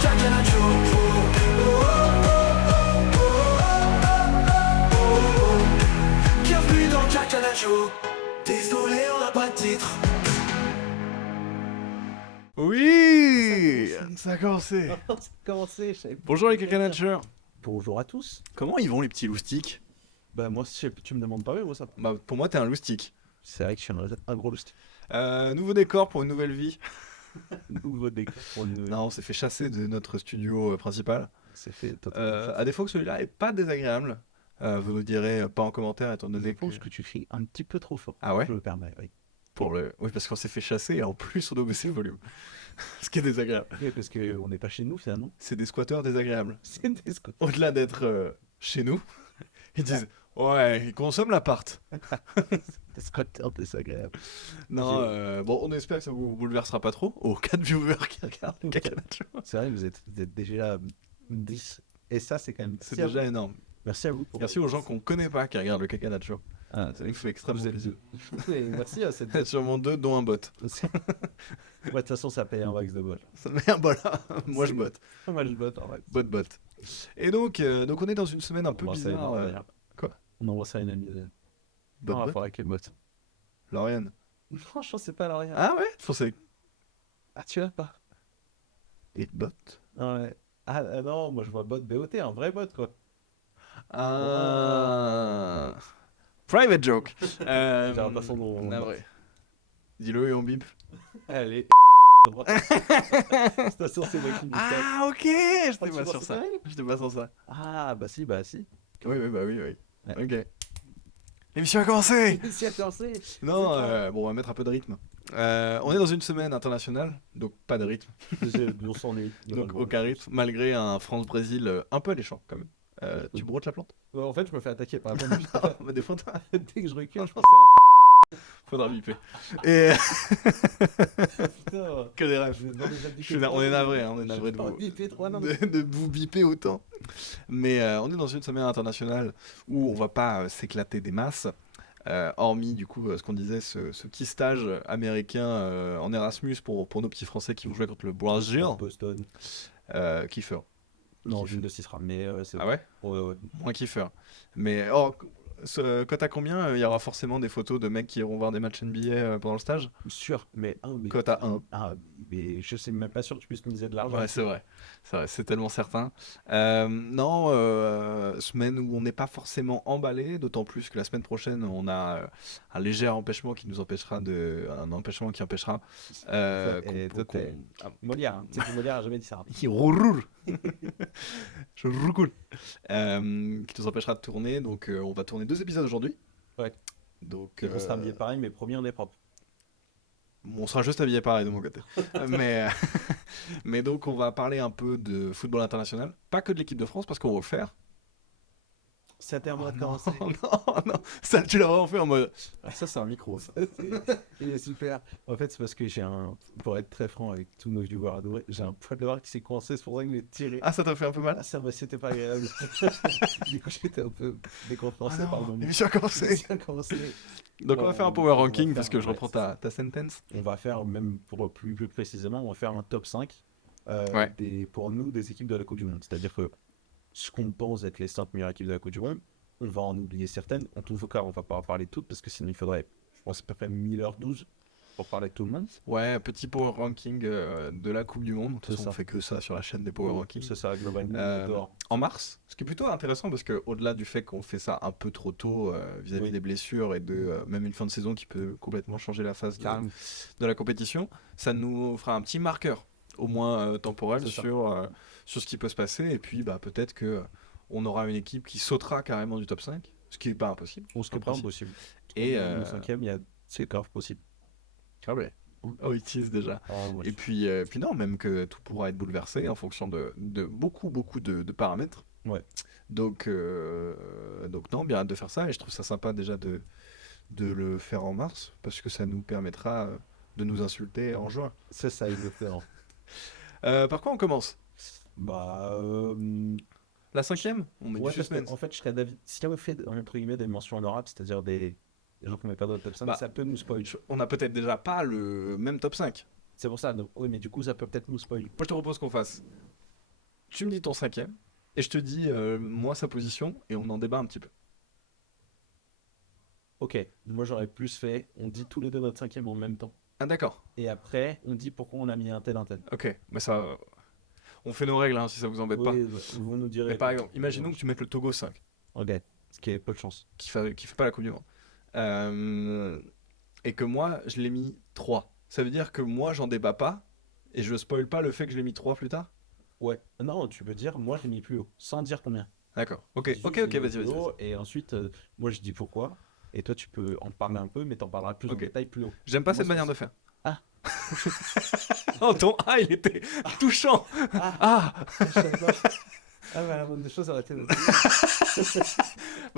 Jack and Joe. Bienvenue dans Jack and Joe. Désolé, on n'a pas de titre. Oui, ça a commencé. Commencé, je savais pas. Bonjour les cacanatcheurs. Bonjour à tous. Comment ils vont les petits loustiques? Bah moi, tu me demandes pas, mais moi ça. Bah pour moi t'es un loustique. C'est vrai que je suis un gros lustre. Nouveau décor pour une nouvelle vie. Nouveau décor pour une nouvelle. Non, on s'est fait chasser de notre studio principal. C'est fait totalement. À défaut que celui-là est pas désagréable. Vous nous direz pas en commentaire étant Je donné que... pense que tu cries un petit peu trop fort. Ah ouais? Je me permets, oui. Oui, parce qu'on s'est fait chasser et en plus on doit baisser le volume. Ce qui est désagréable. Oui, parce qu'on n'est pas chez nous, finalement. C'est des squatteurs désagréables. C'est des scots. Au-delà d'être chez nous, ils disent ouais, ils consomment l'appart. Des scotteurs désagréables. Non, bon, on espère que ça vous bouleversera pas trop. Aux 4 viewers qui regardent le Cacanatcho. C'est vrai, vous êtes déjà 10. Et ça, c'est quand même. C'est Merci à déjà vous. énorme. Merci à vous. Merci aux gens qu'on connaît pas qui regardent le Cacanatcho. Ah, Ça nous fait extrêmement vous êtes plaisir. deux. Et merci à cette. Il y a sûrement 2, dont un bot. Ouais, de toute façon, ça paye un max de bol. Ça met un bol là. Moi je bot. Pas mal de bol, en vrai. Bot. Et donc on est dans une semaine un peu On envoie ça à une bizarre. amie, d'ailleurs. Quoi? On envoie ça à une amie. Bot, Non, bot. rapport avec les bots. Lauriane. Franchement, c'est pas l'arrière. Ah ouais? Je pensais. Ah, tu l'as pas? Et bot. Ouais. Ah non, moi je vois bot BOT, un vrai bot quoi. Ah. Private joke. J'ai pas son nom. Navré. Dis-le et on bip. Allez. De toute façon, c'est moi qui me dis ça. Ah ok, j'étais tu pas vois, sur c'est ça. pareil. J'étais pas sur ça. Ah, bah si. Oui. Ouais. Ok. L'émission a commencé. Si, attendez. Non, bon, on va mettre un peu de rythme. On est dans une semaine internationale, donc pas de rythme, On s'ennuie. donc aucun rythme, malgré un France-Brésil un peu alléchant quand même. Tu brottes la plante? En fait, je me fais attaquer par la Non, mais des fois, toi, Dès que je recule, je pense faudra biper. Et putain. que des rêves. On est navré, hein, on est navré de vous, de vous biper autant. Mais on est dans une semaine internationale où on va pas s'éclater des masses. Hormis du coup ce qu'on disait, ce petit stage américain en Erasmus pour nos petits Français qui vont jouer contre le Brésil. Boston. Kiefer. Non, je ne sera, mais c'est Ah ouais? ouais. Moins Kiefer. Mais cote à combien il y aura forcément des photos de mecs qui iront voir des matchs NBA pendant le stage? Sûr, mais Cote à 1. Ah, mais je sais même pas sûr que tu puisses me miser de l'argent. Ouais, c'est vrai, c'est tellement certain. Non, semaine où on n'est pas forcément emballé, d'autant plus que la semaine prochaine, on a un léger empêchement qui nous empêchera un empêchement qui empêchera. Molière, hein. Tu sais que Molière a jamais dit ça. Qui rouroule. Je rouroule. Qui nous empêchera de tourner, donc on va tourner 2 épisodes aujourd'hui. Ouais. Donc On sera habillé pareil, mais promis, on est propre. on sera juste habillé pareil de mon côté. mais donc on va parler un peu de football international, pas que de l'équipe de France, parce qu'on va le faire. C'était à moi de non, commencer. non, ça tu l'as vraiment fait en mode. Ah, ça, c'est un micro. Ça. Il est super. En fait, c'est parce que pour être très franc avec tous nos viewers adorés, j'ai un poil de barre qui s'est coincé, c'est pour ça que je l'ai tiré. Ah, ça t'a fait un peu mal? Ah, ça, c'était pas agréable. Du coup, j'étais un peu décontenancé par le moment. L'émission a commencé. Donc on va faire un power ranking parce que je reprends ta sentence. On va faire, même pour plus précisément, on va faire un top 5 pour nous des équipes de la Coupe du Monde. C'est-à-dire que ce qu'on pense être les 5 meilleures équipes de la Coupe du Monde, on va en oublier certaines. En tout cas, on va pas en parler toutes parce que sinon il faudrait, je pense, à peu près 1012 pour parler de tout le monde. Ouais, petit power ranking de la Coupe du Monde. De toute façon, on fait que ça sur la chaîne des power rankings. C'est ça, globalement. En mars, ce qui est plutôt intéressant parce qu'au-delà du fait qu'on fait ça un peu trop tôt vis-à-vis des blessures et de même une fin de saison qui peut complètement changer la phase de la compétition, ça nous fera un petit marqueur, au moins temporel, sur ce qui peut se passer. Et puis peut-être qu'on aura une équipe qui sautera carrément du top 5, ce qui n'est pas impossible. Ce qui n'est pas impossible. Et le 5e, c'est grave possible. Ah ouais. Oh, il tease déjà. Et puis non, même que tout pourra être bouleversé en fonction de beaucoup de paramètres. Ouais. Donc non, bien hâte de faire ça et je trouve ça sympa déjà de le faire en mars parce que ça nous permettra de nous insulter en juin. C'est ça, exactement. Par quoi on commence? La 5e? On met du suspense. En fait, je serais d'avis. Si on fait entre guillemets des mentions honorables, c'est-à-dire des gens qu'on met pas dans le top 5, ça peut nous spoil. On a peut-être déjà pas le même top 5. C'est pour ça, donc, oui, mais du coup, ça peut peut-être nous spoil. Moi, je te propose qu'on fasse Tu me dis ton cinquième, et je te dis moi sa position, et on en débat un petit peu. Ok, moi j'aurais plus fait, on dit tous les deux notre cinquième en même temps. Ah d'accord, Et après, on dit pourquoi on a mis un tel, un tel. ok. Mais ça, on fait nos règles, hein, si ça vous embête pas. Oui, ouais, vous nous direz. Mais par exemple, imaginons que tu mettes le Togo 5, Ok, ce qui est peu de chance. qui fait pas la Coupe du Monde. Et que moi, je l'ai mis 3. Ça veut dire que moi, j'en débat pas, et je spoil pas le fait que je l'ai mis 3 plus tard. Ouais, non, tu peux dire, moi j'ai mis plus haut, sans dire combien. D'accord, ok, Juste, ok, j'ai ok, mis vas-y, plus vas-y. haut, et ensuite, moi je dis pourquoi. Et toi, tu peux en parler un peu, mais t'en parleras plus en Ok. détail plus haut. J'aime pas Moi, cette c'est- manière de faire. Ah. Oh, ton A, il était touchant. Ah, Je savais pas. Ah, bah, la bonne des choses aurait été. Moi,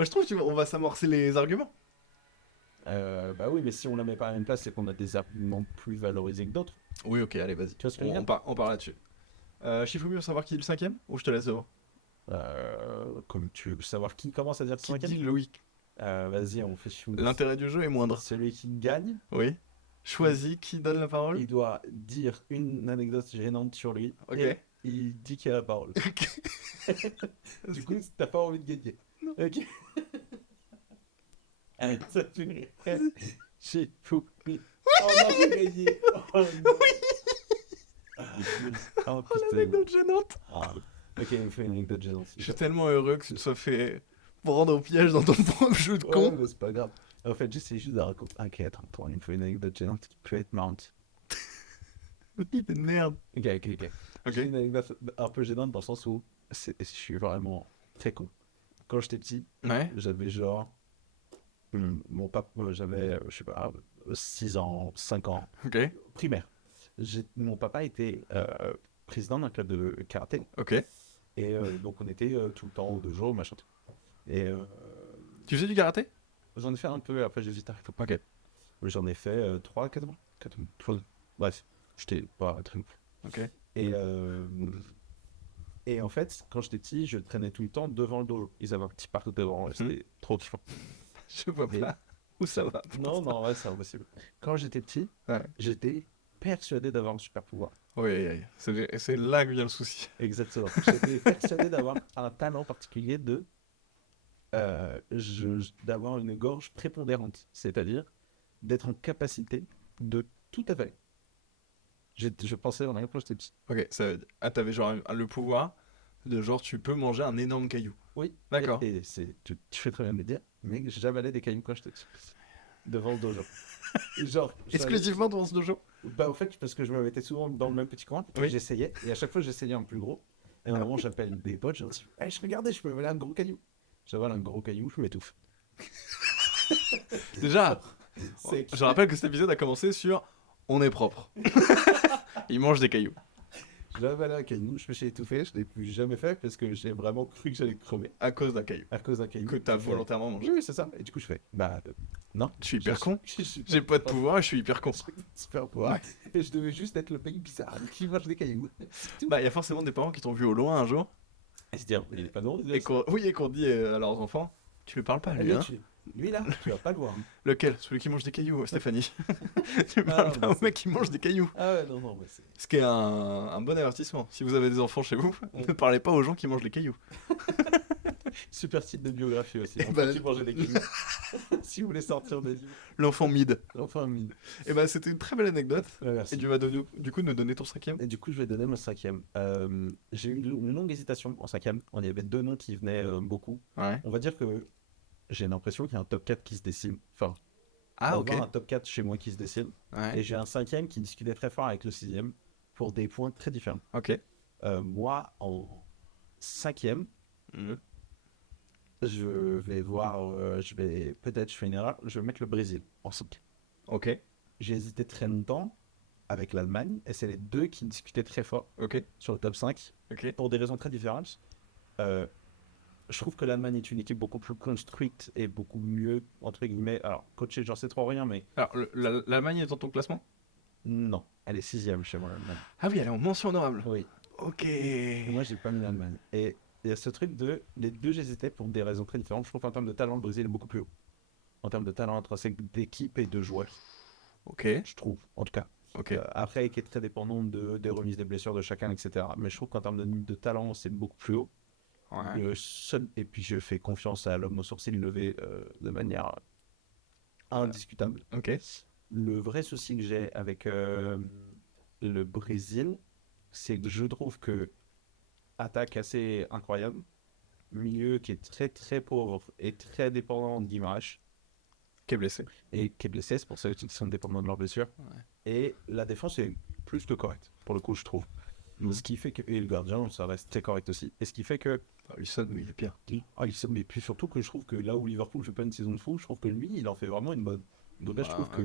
je trouve qu'on va s'amorcer les arguments. Bah oui, mais si on la met pas à la même place, c'est qu'on a des arguments plus valorisés que d'autres. Oui, ok, allez, vas-y. Tu vois ce que je veux dire On part là-dessus. Shifumi, savoir qui est le cinquième ou je te laisse devant? Comme tu veux savoir qui commence à dire le Qui cinquième. dit Loïc? Vas-y, on fait chou. L'intérêt du jeu est moindre. Celui qui gagne, Oui. Choisis qui donne la parole. il doit dire une anecdote gênante sur lui. Ok. Et il dit qu'il a la parole. Du coup, t'as pas envie de gagner. Ok. Allez, ça tu le J'ai fou. Oh non, j'ai gagné. Oh non. Oh putain. L'anecdote gênante. Ah. Ok, on fait une anecdote gênante. Je suis tellement heureux que tu te sois fait prendre au piège dans ton propre jeu de Ouais, con. mais c'est pas grave. En fait, j'essaie juste de raconter. Ok, attends, il me faut une anecdote gênante qui peut être marrante. Petite merde. Ok. Ok. J'ai une anecdote un peu gênante dans le sens où je suis vraiment très con. Quand j'étais petit, Ouais. j'avais genre. Mon papa, j'avais, je sais pas, 6 ans, 5 ans, Ok. primaire. Mon papa était président d'un club de karaté. Ok. Et donc, on était tout le temps au dojo, machin. Et Tu faisais du karaté? j'en ai fait un peu, après j'ai vite arrêté. Ok. J'en ai fait 3, 4 mois. 4 mois. Bref, j'étais pas très ouf. Ok. Et en fait, quand j'étais petit, je traînais tout le temps devant le dojo. Ils avaient un petit parc devant, et c'était trop kiffant. Je vois Et- pas où ça va. Non, ouais, c'est impossible. Quand j'étais petit, Ouais. j'étais persuadé d'avoir un super pouvoir. Oui, c'est là que vient le souci. Exactement. J'étais persuadé d'avoir un talent particulier d'avoir une gorge prépondérante, c'est-à-dire d'être en capacité de tout avaler. Je pensais en quand j'étais petit. Ok, ça veut dire... Ah, t'avais genre le pouvoir de genre tu peux manger un énorme caillou. Oui. D'accord. Et tu fais très bien de le dire, mais j'avalais des cailloux quand j'étais petit. Devant le dojo. Genre, Exclusivement dans ce dojo? Bah, en fait, parce que je me mettais souvent dans le même petit coin, Oui. j'essayais, et à chaque fois, j'essayais un plus gros. Et à un moment, j'appelle des potes, je leur dis, hey, regardez, je peux avaler un gros caillou. J'avale un gros caillou, je m'étouffe. Déjà, C'est je rappelle que cet épisode a commencé sur on est propre. Il mange des cailloux. J'ai avalé un caillou, je me suis étouffé, je ne l'ai plus jamais fait parce que j'ai vraiment cru que j'allais crever À cause d'un caillou. à cause d'un caillou. Que t'as Et, volontairement mangé. oui, c'est ça. Et du coup, je fais, bah, non. Je suis hyper con. Je suis J'ai pas de pouvoir et je suis hyper con. super pouvoir. Et je devais juste être le pays bizarre qui mange des cailloux. C'est tout. Bah, il y a forcément des parents qui t'ont vu au loin un jour Et se dire, il est pas drôle. et qu'on dit à leurs enfants tu lui parles pas, lui, hein. Lui là, tu vas pas le voir. Lequel? Celui qui mange des cailloux, Stéphanie. Tu parles non, pas mais au mec qui mange des cailloux. Ah ouais, non, mais c'est. Ce qui est un bon avertissement. Si vous avez des enfants chez vous, ne parlez pas aux gens qui mangent les cailloux. Super site de biographie aussi. Bah, Qui mangeait des cailloux. Si vous voulez sortir des livres. L'enfant mid. Enfin, mine. Et bah, c'était une très belle anecdote. Ouais, merci. Et tu vas du coup nous donner ton cinquième. Et du coup, je vais donner mon cinquième. J'ai eu une longue hésitation en cinquième. On y avait deux noms qui venaient beaucoup. Ouais. On va dire que j'ai l'impression qu'il y a un top 4 qui se dessine. Enfin, Ah, on ok. va avoir un top 4 chez moi qui se dessine. Ouais. Et j'ai un cinquième qui discutait très fort avec le sixième pour des points très différents. Ok. Moi, en cinquième, Mhm. je vais voir, peut-être je fais une erreur, je vais mettre le Brésil en 5. Ok. J'ai hésité très longtemps avec l'Allemagne, et c'est les deux qui discutaient très fort Ok. sur le top 5, Ok. pour des raisons très différentes. Je trouve que l'Allemagne est une équipe beaucoup plus construite et beaucoup mieux, entre guillemets, alors coachée, j'en sais trop rien, mais Alors, l'Allemagne est dans ton classement? non, elle est sixième chez moi, l'Allemagne. Ah oui, elle est en mention honorable. Oui, Ok. et moi j'ai pas mis l'Allemagne. Et il y a ce truc de, les deux j'hésitais pour des raisons très différentes. Je trouve qu'en termes de talent, le Brésil est beaucoup plus haut. En termes de talent intrinsèque d'équipe et de joueurs, Ok. je trouve, en tout cas. Ok. Après, qui est très dépendant des remises des blessures de chacun, etc. Mais je trouve qu'en termes de talent, c'est beaucoup plus haut. Ouais. Et puis je fais confiance à l'homme aux sourcils levé de manière indiscutable. Ok. Le vrai souci que j'ai avec le Brésil, c'est que je trouve que attaque assez incroyable, milieu qui est très très pauvre et très dépendant de Guimarães Qui est blessé. et qui est blessé, c'est pour ça qu'ils sont dépendants de leurs blessures. Ouais. Et la défense est plus que correcte, pour le coup, je trouve. Ce qui fait que. Et le gardien, ça reste très correct aussi. Et ce qui fait que. Wilson, oui, il est pire. Mais puis surtout que je trouve que là où Liverpool fait pas une saison de fou, je trouve que lui, il en fait vraiment une bonne. Donc là, je trouve que.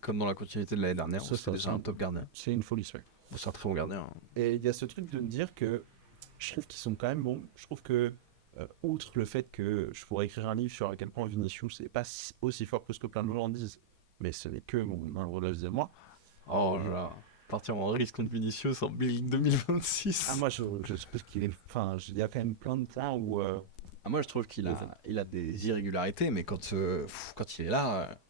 Comme dans la continuité de l'année dernière, c'est déjà un top gardien. C'est une folie, ça. C'est un très bon gardien. Hein. Et il y a ce truc de me dire que je trouve qu'ils sont quand même bons. Je trouve que, outre le fait que je pourrais écrire un livre sur à quel point Vinicius n'est pas aussi fort que ce que plein de gens en disent, mais ce n'est que mon relève de moi. Oh là là. Partir en risque contre Vinicius en 2026. Ah, moi, je trouve qu'il est. Enfin, il y a quand même plein de temps où. Moi, je trouve qu'il a des irrégularités, mais quand il est là,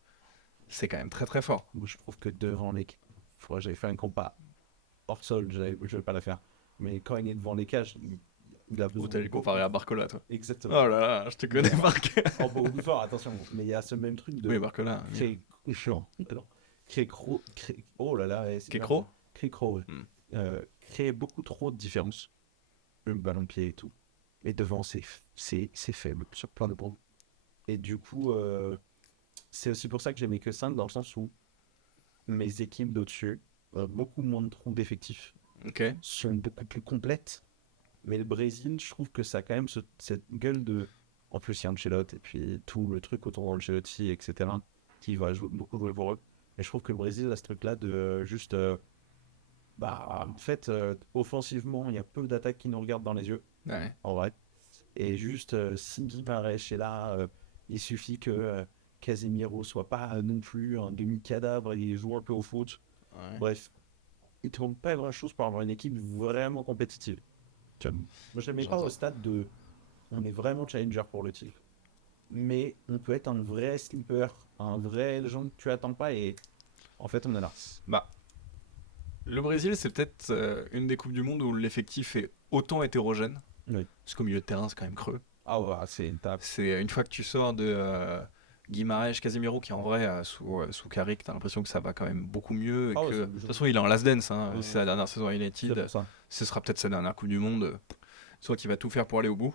c'est quand même très très fort. Moi, je trouve que devant les. J'avais fait un compas hors sol, je vais pas la faire. Mais quand il est devant les cages, il a besoin. Vous t'allais le comparer à Barcola, toi. Exactement. Oh là là, je te connais par cœur. Oh, beaucoup plus fort, attention. Mais il y a ce même truc de. Oui, Barcola. Oh là là. Kékro Kékro, ouais. Créer beaucoup trop de différences. Le ballon de pied et tout. Et devant, c'est faible sur plein de points. Et du coup, c'est aussi pour ça que j'ai mis que 5 dans le sens où mes équipes d'au-dessus, beaucoup moins de trous d'effectifs, sont beaucoup plus complètes. Mais le Brésil, je trouve que ça a quand même cette gueule de. En plus, il y a Ancelotti et puis tout le truc autour d'Ancelotti, etc., qui va beaucoup jouer pour eux. Et je trouve que le Brésil a ce truc-là de juste. En fait, offensivement, il y a peu d'attaques qui nous regardent dans les yeux. Ouais. En vrai. Et juste, si Guimarães est là, il suffit que Casemiro soit pas non plus un demi-cadavre et joue un peu au foot. Ouais. Bref, il ne tourne pas grand-chose pour avoir une équipe vraiment compétitive. Moi, je ne mets pas au stade de. On est vraiment challenger pour le titre. Mais on peut être un vrai sleeper, un vrai gens que tu attends pas et en fait, on est là. Le Brésil, c'est peut-être une des Coupes du Monde où l'effectif est autant hétérogène. Oui. Parce qu'au milieu de terrain, c'est quand même creux. Ah ouais, c'est une table. C'est une fois que tu sors de Guimarães, Casemiro, qui en vrai, sous Carrick, t'as l'impression que ça va quand même beaucoup mieux. Et de toute façon, il est en last dance. Hein. C'est la dernière saison à United. Ce sera peut-être sa dernière Coupe du Monde. Soit qu'il va tout faire pour aller au bout.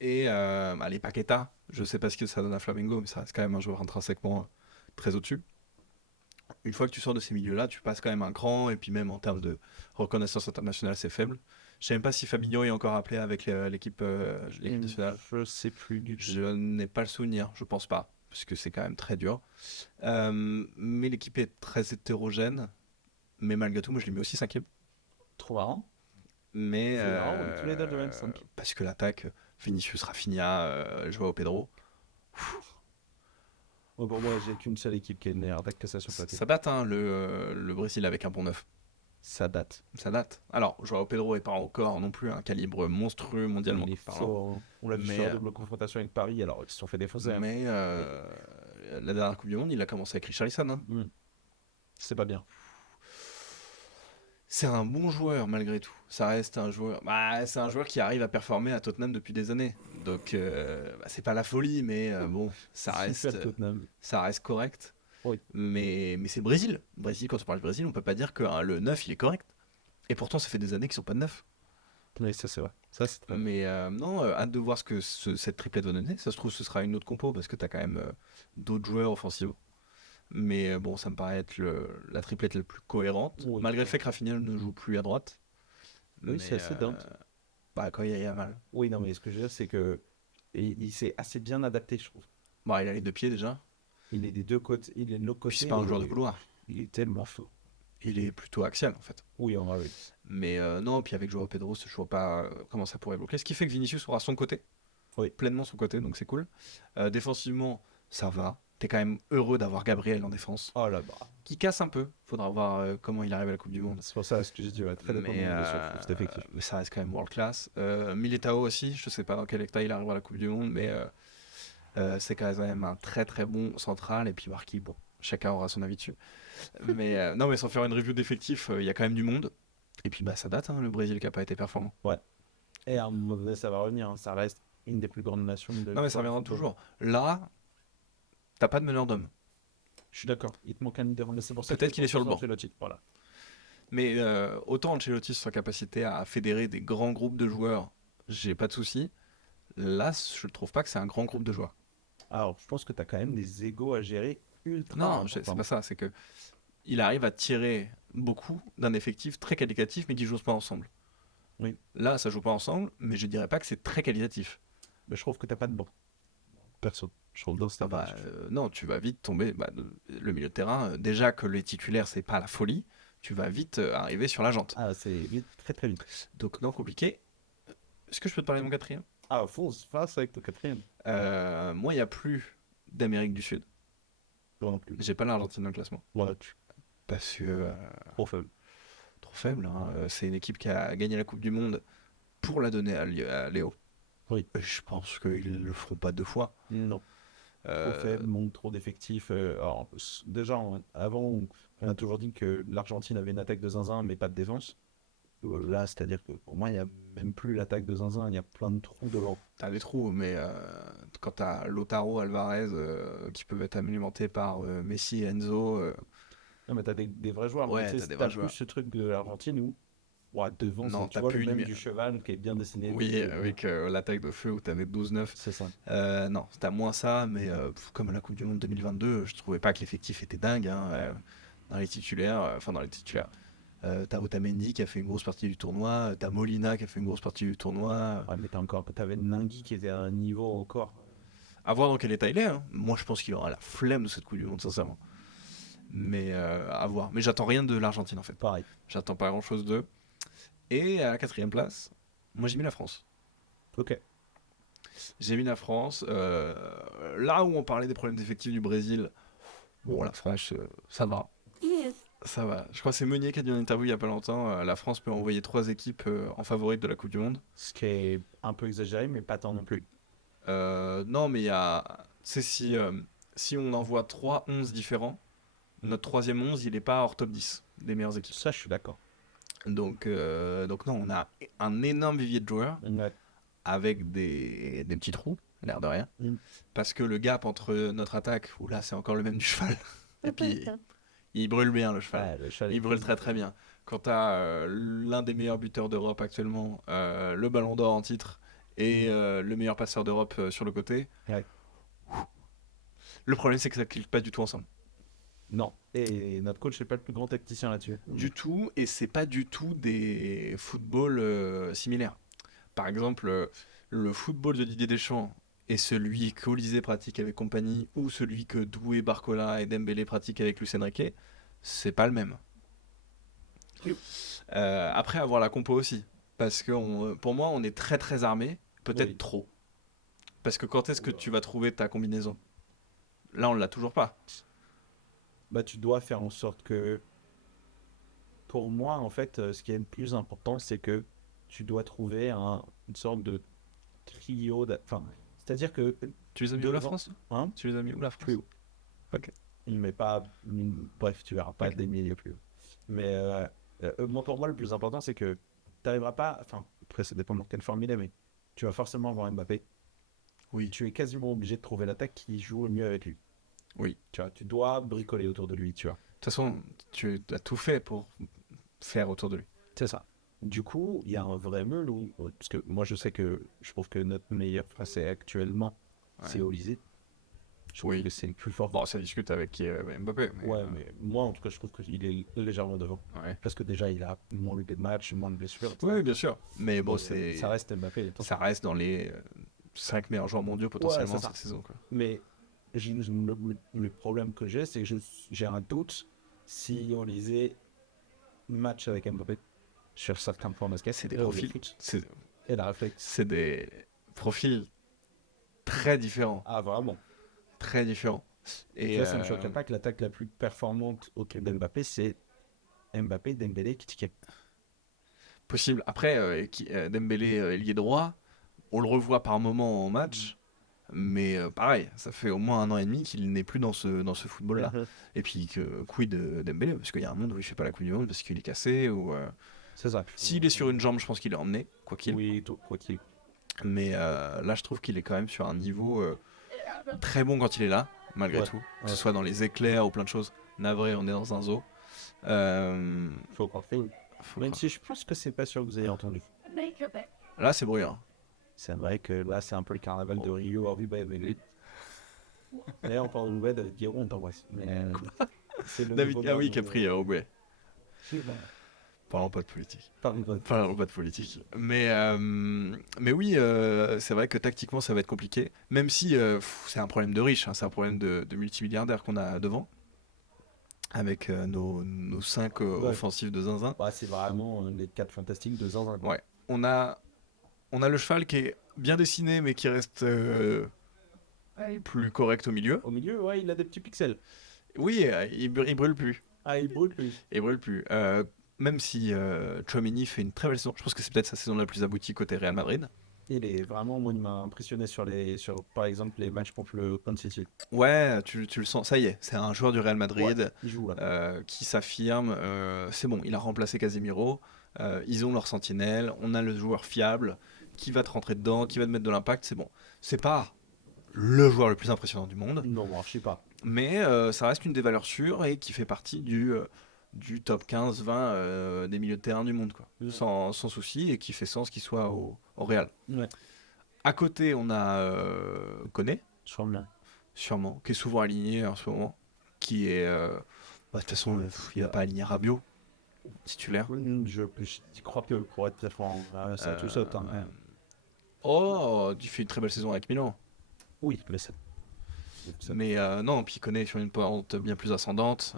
Et les Paqueta, je sais pas ce que ça donne à Flamengo, mais ça reste quand même un joueur intrinsèquement très au-dessus. Une fois que tu sors de ces milieux-là, tu passes quand même un cran, et puis même en termes de reconnaissance internationale, c'est faible. Je sais même pas si Fabinho est encore appelé avec l'équipe nationale. Je sais plus du tout. Je n'ai pas le souvenir, je pense pas, parce que c'est quand même très dur. Mais l'équipe est très hétérogène, mais malgré tout, moi je l'ai mis aussi 5e. Trop marrant. Mais c'est marrant, tous les deux de même 5. parce que l'attaque, Vinicius, Rafinha, Joao Pedro. Pour moi, j'ai qu'une seule équipe qui est meilleure attaque que ça sur papier. Ça date, hein, le Brésil avec un bon neuf. Ça date. Alors, Joao Pedro est pas encore non plus un calibre monstrueux mondialement parlant. On l'a vu sur la double confrontation avec Paris, alors ils se sont fait défoncer. Mais la dernière Coupe du Monde, il a commencé avec Richarlison. Hein. C'est pas bien. C'est un bon joueur malgré tout. Ça reste un joueur. C'est un joueur qui arrive à performer à Tottenham depuis des années. Donc c'est pas la folie, mais bon, ça reste correct. Oui. Mais c'est le Brésil. Le Brésil, quand on parle du Brésil, on peut pas dire que le 9 il est correct. Et pourtant, ça fait des années qu'ils sont pas de 9. Oui, ça c'est vrai. Mais hâte de voir ce que cette triplette va donner. Ça se trouve, ce sera une autre compo parce que tu as quand même d'autres joueurs offensivement. Mais bon, ça me paraît être la triplette la plus cohérente, malgré le fait que Rafinha ne joue plus à droite. Oui, c'est assez dingue. Quand il y a mal. Oui, non, mais ce que je veux dire, c'est que il s'est assez bien adapté, je trouve. Il a les deux pieds déjà. Il est des deux côtés, il est de l'autre côté. C'est pas un joueur de couloir. Il est tellement fort. Il est plutôt axial en fait. Oui, en vrai, oui. Mais non, puis avec Joao Pedro, je vois pas comment ça pourrait bloquer. Ce qui fait que Vinicius aura son côté. Oui. Pleinement son côté, donc c'est cool. Défensivement, ça va. T'es quand même heureux d'avoir Gabriel en défense. Oh là, qui casse un peu. Faudra voir comment il arrive à la Coupe du Monde. C'est pour ça que je dis, très dépendant c'est effectif. Mais ça reste quand même world class. Militao aussi, je sais pas dans quel état il arrive à la Coupe du Monde, mais c'est quand même un très très bon central. Et puis Marquis, bon, Chacun aura son avis dessus. Mais non, mais sans faire une review d'effectifs, il y a quand même du monde. Et puis ça date, hein, le Brésil qui n'a pas été performant. Et à un moment donné, ça va revenir. Hein. Ça reste une des plus grandes nations de Non, mais ça reviendra toujours. Là, t'as pas de meneur d'homme. Je suis d'accord. Il te manque un leader. Mais c'est pour ça Peut-être qu'il est sur le banc. Ancelotti. Voilà. Mais autant Ancelotti sur sa capacité à fédérer des grands groupes de joueurs, j'ai pas de souci. Là, je trouve pas que c'est un grand groupe de joueurs. Alors, je pense que tu as quand même des égos à gérer ultra Non, importants. c'est pas ça. C'est que il arrive à tirer beaucoup d'un effectif très qualitatif, mais qui joue pas ensemble. Oui. Là, ça joue pas ensemble, mais je dirais pas que c'est très qualitatif. Mais je trouve que tu n'as pas de banc. Perso. Je trouve que Non, tu vas vite tomber. Le milieu de terrain, déjà que les titulaires, c'est pas la folie, tu vas vite arriver sur la jante. Ah, c'est vite, très très vite. Donc, non, compliqué. Est-ce que je peux te parler de mon quatrième? Ah, fonce, face avec ton quatrième. Moi, il n'y a plus d'Amérique du Sud. Moi non plus. J'ai pas l'Argentine dans le classement. Moi là-dessus. Parce que. Trop faible. Trop faible. Hein. C'est une équipe qui a gagné la Coupe du Monde pour la donner à Léo. Oui. Je pense qu'ils le feront pas 2 fois. Non. Trop faible, manque trop d'effectifs. Alors, déjà, avant, on a toujours dit que l'Argentine avait une attaque de zinzin, mais pas de défense. Là, c'est-à-dire que pour moi, il n'y a même plus l'attaque de zinzin, il y a plein de trous devant. T'as des trous, mais quand t'as Lautaro, Alvarez, qui peuvent être alimentés par Messi et Enzo. Non, mais t'as des vrais joueurs. Ouais, mais tu sais, t'as des t'as vrais joueurs. plus ce truc de l'Argentine où, devant, Non, tu t'as vois plus le même une- du cheval qui est bien dessiné. Oui, avec l'attaque de feu où t'avais 12-9. C'est ça. Non, t'as moins ça, mais comme à la Coupe du Monde 2022, je trouvais pas que l'effectif était dingue. Hein, dans les titulaires, t'as Otamendi qui a fait une grosse partie du tournoi, t'as Molina qui a fait une grosse partie du tournoi. Ouais, mais t'avais Nangui qui était à un niveau encore. À voir dans quel état il est. Hein. Moi, je pense qu'il aura la flemme de cette Coupe du Monde, sincèrement. Mais à voir. Mais j'attends rien de l'Argentine, en fait. Pareil. J'attends pas grand-chose d'eux. Et à la 4e place, moi, j'ai mis la France. Ok. J'ai mis la France. Là où on parlait des problèmes d'effectifs du Brésil, bon, la France, ça va. Ça va. Je crois que c'est Meunier qui a dit en interview il y a pas longtemps, la France peut envoyer 3 équipes en favorite de la Coupe du Monde. Ce qui est un peu exagéré, mais pas tant non plus. Non, mais il y a... Tu sais, si on envoie 3 11 différents, notre 3e 11, il n'est pas hors top 10 des meilleures équipes. Ça, je suis d'accord. Donc non, on a un énorme vivier de joueurs Ouais. avec des petits trous, l'air de rien. Mm. Parce que le gap entre notre attaque, où là c'est encore le même du cheval, et puis il brûle bien le cheval. Ouais, le cheval Il est- brûle très très bien. Quand t'as l'un des meilleurs buteurs d'Europe actuellement, le Ballon d'Or en titre, et le meilleur passeur d'Europe sur le côté, Ouais. le problème c'est que ça clique pas du tout ensemble. Non. Et notre coach n'est pas le plus grand tacticien là-dessus. Du tout, et c'est pas du tout des footballs similaires. Par exemple, le football de Didier Deschamps et celui qu'Olysée pratique avec compagnie, ou celui que Doué, Barcola et Dembélé pratiquent avec Luis Enrique, c'est pas le même. Après, avoir la compo aussi. Parce que pour moi, on est très très armé, peut-être Oui. trop. Parce que quand est-ce que tu vas trouver ta combinaison? Là, on l'a toujours pas. Bah, tu dois faire en sorte que... Pour moi, en fait, ce qui est le plus important, c'est que tu dois trouver une sorte de trio... Enfin, c'est-à-dire que... Tu les as mis où la devant- France? Hein? Tu les as mis où la France? Plus haut. Ok. Mais pas... Bref, tu verras pas Ok. des milieux plus haut. Mais moi, pour moi, le plus important, c'est que tu n'arriveras pas... Enfin, après, ça dépend de quelle forme il est, mais tu vas forcément avoir Mbappé. Oui. Tu es quasiment obligé de trouver l'attaque qui joue le mieux avec lui. Oui. Tu vois, tu dois bricoler autour de lui, tu vois. De toute façon, tu as tout fait pour faire autour de lui. C'est ça. Du coup, il y a un vrai meule où... Parce que moi, je trouve que notre meilleur français actuellement, c'est Olysée. Je trouve Oui. que c'est le plus fort. Bon, ça discute avec Mbappé. Ouais, mais moi, en tout cas, je trouve qu'il est légèrement devant. Ouais. Parce que déjà, il a moins de matchs, moins de blessures. Oui, bien sûr. Mais bon, Ça reste Mbappé. ça reste dans les 5 meilleurs joueurs mondiaux potentiellement c'est ça. cette saison. Quoi. Mais le problème que j'ai, c'est que j'ai un doute si Olysée match avec Mbappé sur certains points basket. C'est des profils. C'est Et la réflexe. c'est des profils très différents. Ah, vraiment. Très différents. Et ça ne me choquerait pas que l'attaque la plus performante autour d'Mbappé, c'est Mbappé, Dembélé, Kitike. Possible. Après, Dembélé, ailier droit, on le revoit par moment en match. Mais pareil, ça fait au moins 1 an et demi qu'il n'est plus dans ce football-là. Et puis, quid de Dembélé, parce qu'il y a un monde où il fait pas la Coupe du Monde parce qu'il est cassé. Ou C'est ça. s'il est sur une jambe, je pense qu'il est emmené, quoi qu'il. Oui, quoi qu'il. Mais là, je trouve qu'il est quand même sur un niveau très bon quand il est là, malgré Ouais, tout. Que ouais. ce soit dans les éclairs ou plein de choses. Navré, on est dans un zoo. Faut qu'on fait. Faut Même croire. si je pense que c'est pas sûr que vous ayez entendu. Là, c'est bruyant. C'est vrai que là, c'est un peu le carnaval de Rio en Uruguay avec lui. D'ailleurs, on parle de Uruguay de Guillaume, on t'embrasse. Mais c'est le David, nouveau ah oui, nom, Capri, Uruguay. euh, Parlons pas de politique. Parle de- Parlons pas de politique. Mais oui, c'est vrai que tactiquement, ça va être compliqué. Même si c'est un problème de riches, hein, c'est un problème de multimilliardaires qu'on a devant. Avec nos 5 Ouais. offensifs de zinzin. Bah, c'est vraiment les 4 fantastiques de Zinzin. Ouais. On a le cheval qui est bien dessiné, mais qui reste plus correct au milieu. Au milieu, ouais, il a des petits pixels. Oui, il brûle plus. Ah, il brûle lui. Il brûle plus. Même si Tchouaméni fait une très belle saison, je pense que c'est peut-être sa saison la plus aboutie côté Real Madrid. Il est vraiment, moi, il m'a impressionné sur, par exemple, les matchs contre le City. Ouais, tu le sens, ça y est, c'est un joueur du Real Madrid Ouais, il joue là. qui s'affirme. C'est bon, il a remplacé Casemiro. Ils ont leur sentinelle. On a le joueur fiable qui va te rentrer dedans, qui va te mettre de l'impact. C'est bon. C'est pas le joueur le plus impressionnant du monde, Non, bon, je sais pas. mais ça reste une des valeurs sûres et qui fait partie du top 15-20 des milieux de terrain du monde, quoi. Sans souci, et qui fait sens qu'il soit au Real. Ouais, À côté, on a Koné, je crois bien. sûrement, qui est souvent aligné en ce moment, qui est... de toute façon, il va pas aligner Rabiot, titulaire. Je crois que pour être très franc, ça tout saute. Hein. Ouais. Oh, tu fais une très belle saison avec Milan. Oui, mais ça. Mais non, puis Koné sur une pente bien plus ascendante.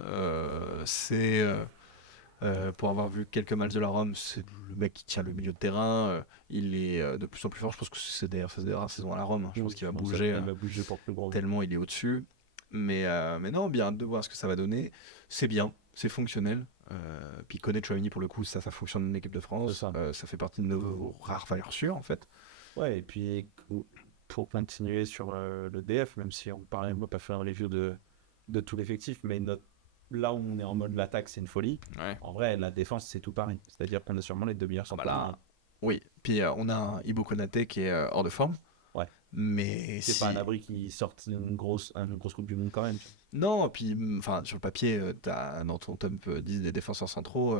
Pour avoir vu quelques matchs de la Rome, c'est le mec qui tient le milieu de terrain. Il est de plus en plus fort. Je pense que c'est d'ailleurs sa dernière saison à la Rome, hein. Je pense qu'il va bouger Il va bouger pour plus gros. tellement il est au-dessus. Mais non, bien hâte de voir ce que ça va donner. C'est bien, c'est fonctionnel. Puis Koné, Tchouaméni, pour le coup, ça fonctionne en équipe de France. C'est ça. Ça fait partie de nos rares valeurs sûres, en fait. Ouais, et puis pour continuer sur le DF, même si on parlait, on va pas faire un review de tout l'effectif, mais là où on est en mode l'attaque, c'est une folie. Ouais. En vrai, la défense, c'est tout pareil. C'est-à-dire qu'on a sûrement les deux meilleurs Ah bah centrales. là, oui. Puis on a un Ibo Konaté qui est hors de forme. Ouais. Mais C'est si... pas un abri qui sorte une grosse Coupe du Monde quand même. Non, puis enfin sur le papier, t'as dans ton top 10 des défenseurs centraux,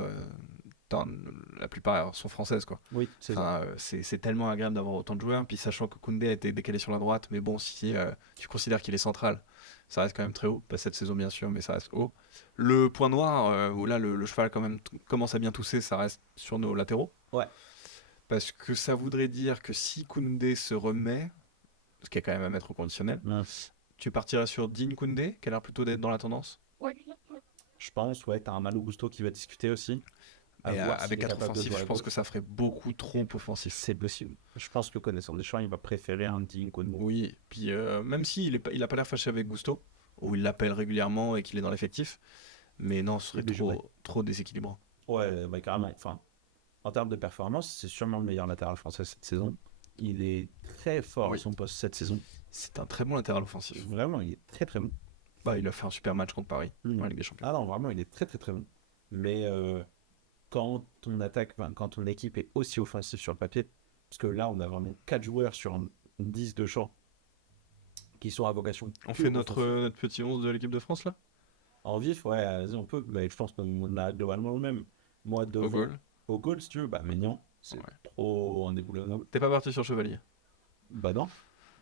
la plupart sont françaises, quoi. Oui, c'est ça. Enfin, c'est tellement agréable d'avoir autant de joueurs. Puis sachant que Koundé a été décalé sur la droite, mais bon, si tu considères qu'il est central, ça reste quand même très haut. Pas cette saison bien sûr, mais ça reste haut. Le point noir, où là le cheval quand même commence à bien tousser, ça reste sur nos latéraux. Ouais. Parce que ça voudrait dire que si Koundé se remet, ce qui est quand même à mettre au conditionnel, tu partirais sur Digne Koundé, qui a l'air plutôt d'être dans la tendance. Je pense, ouais, t'as un Malo Gusto qui va discuter aussi. À Et voir s'il avec est 4 capable de offensifs, jouer à je pense gauche. que ça ferait beaucoup trop offensif. C'est possible. Je pense que connaissant Deschamps, il va préférer un Digne Koundé. Oui, puis même s'il il a pas l'air fâché avec Gusto, où il l'appelle régulièrement et qu'il est dans l'effectif, mais non, ce serait Il est joué. trop déséquilibrant. Ouais, bah, carrément. Enfin, en termes de performance, c'est sûrement le meilleur latéral français cette saison. Il est très fort Oui. à son poste cette saison. C'est un très bon latéral offensif. Vraiment, il est très très bon. Bah, il a fait un super match contre Paris Mm. en Ligue des Champions. Ah non, vraiment, il est très très très bon. Mais quand ton attaque, enfin, quand ton équipe est aussi offensive sur le papier, parce que là, on a vraiment 4 joueurs sur un 10 de champ qui sont à vocation. On pure fait notre offensive. petit 11 de l'équipe de France là En vif, ouais, vas-y, on peut. Mais je pense qu'on a globalement le même. Moi, devant, au goal. Au goal, si tu veux, bah, Maignan, c'est Ouais. trop indéboulonnable. T'es pas parti sur Chevalier? Bah non,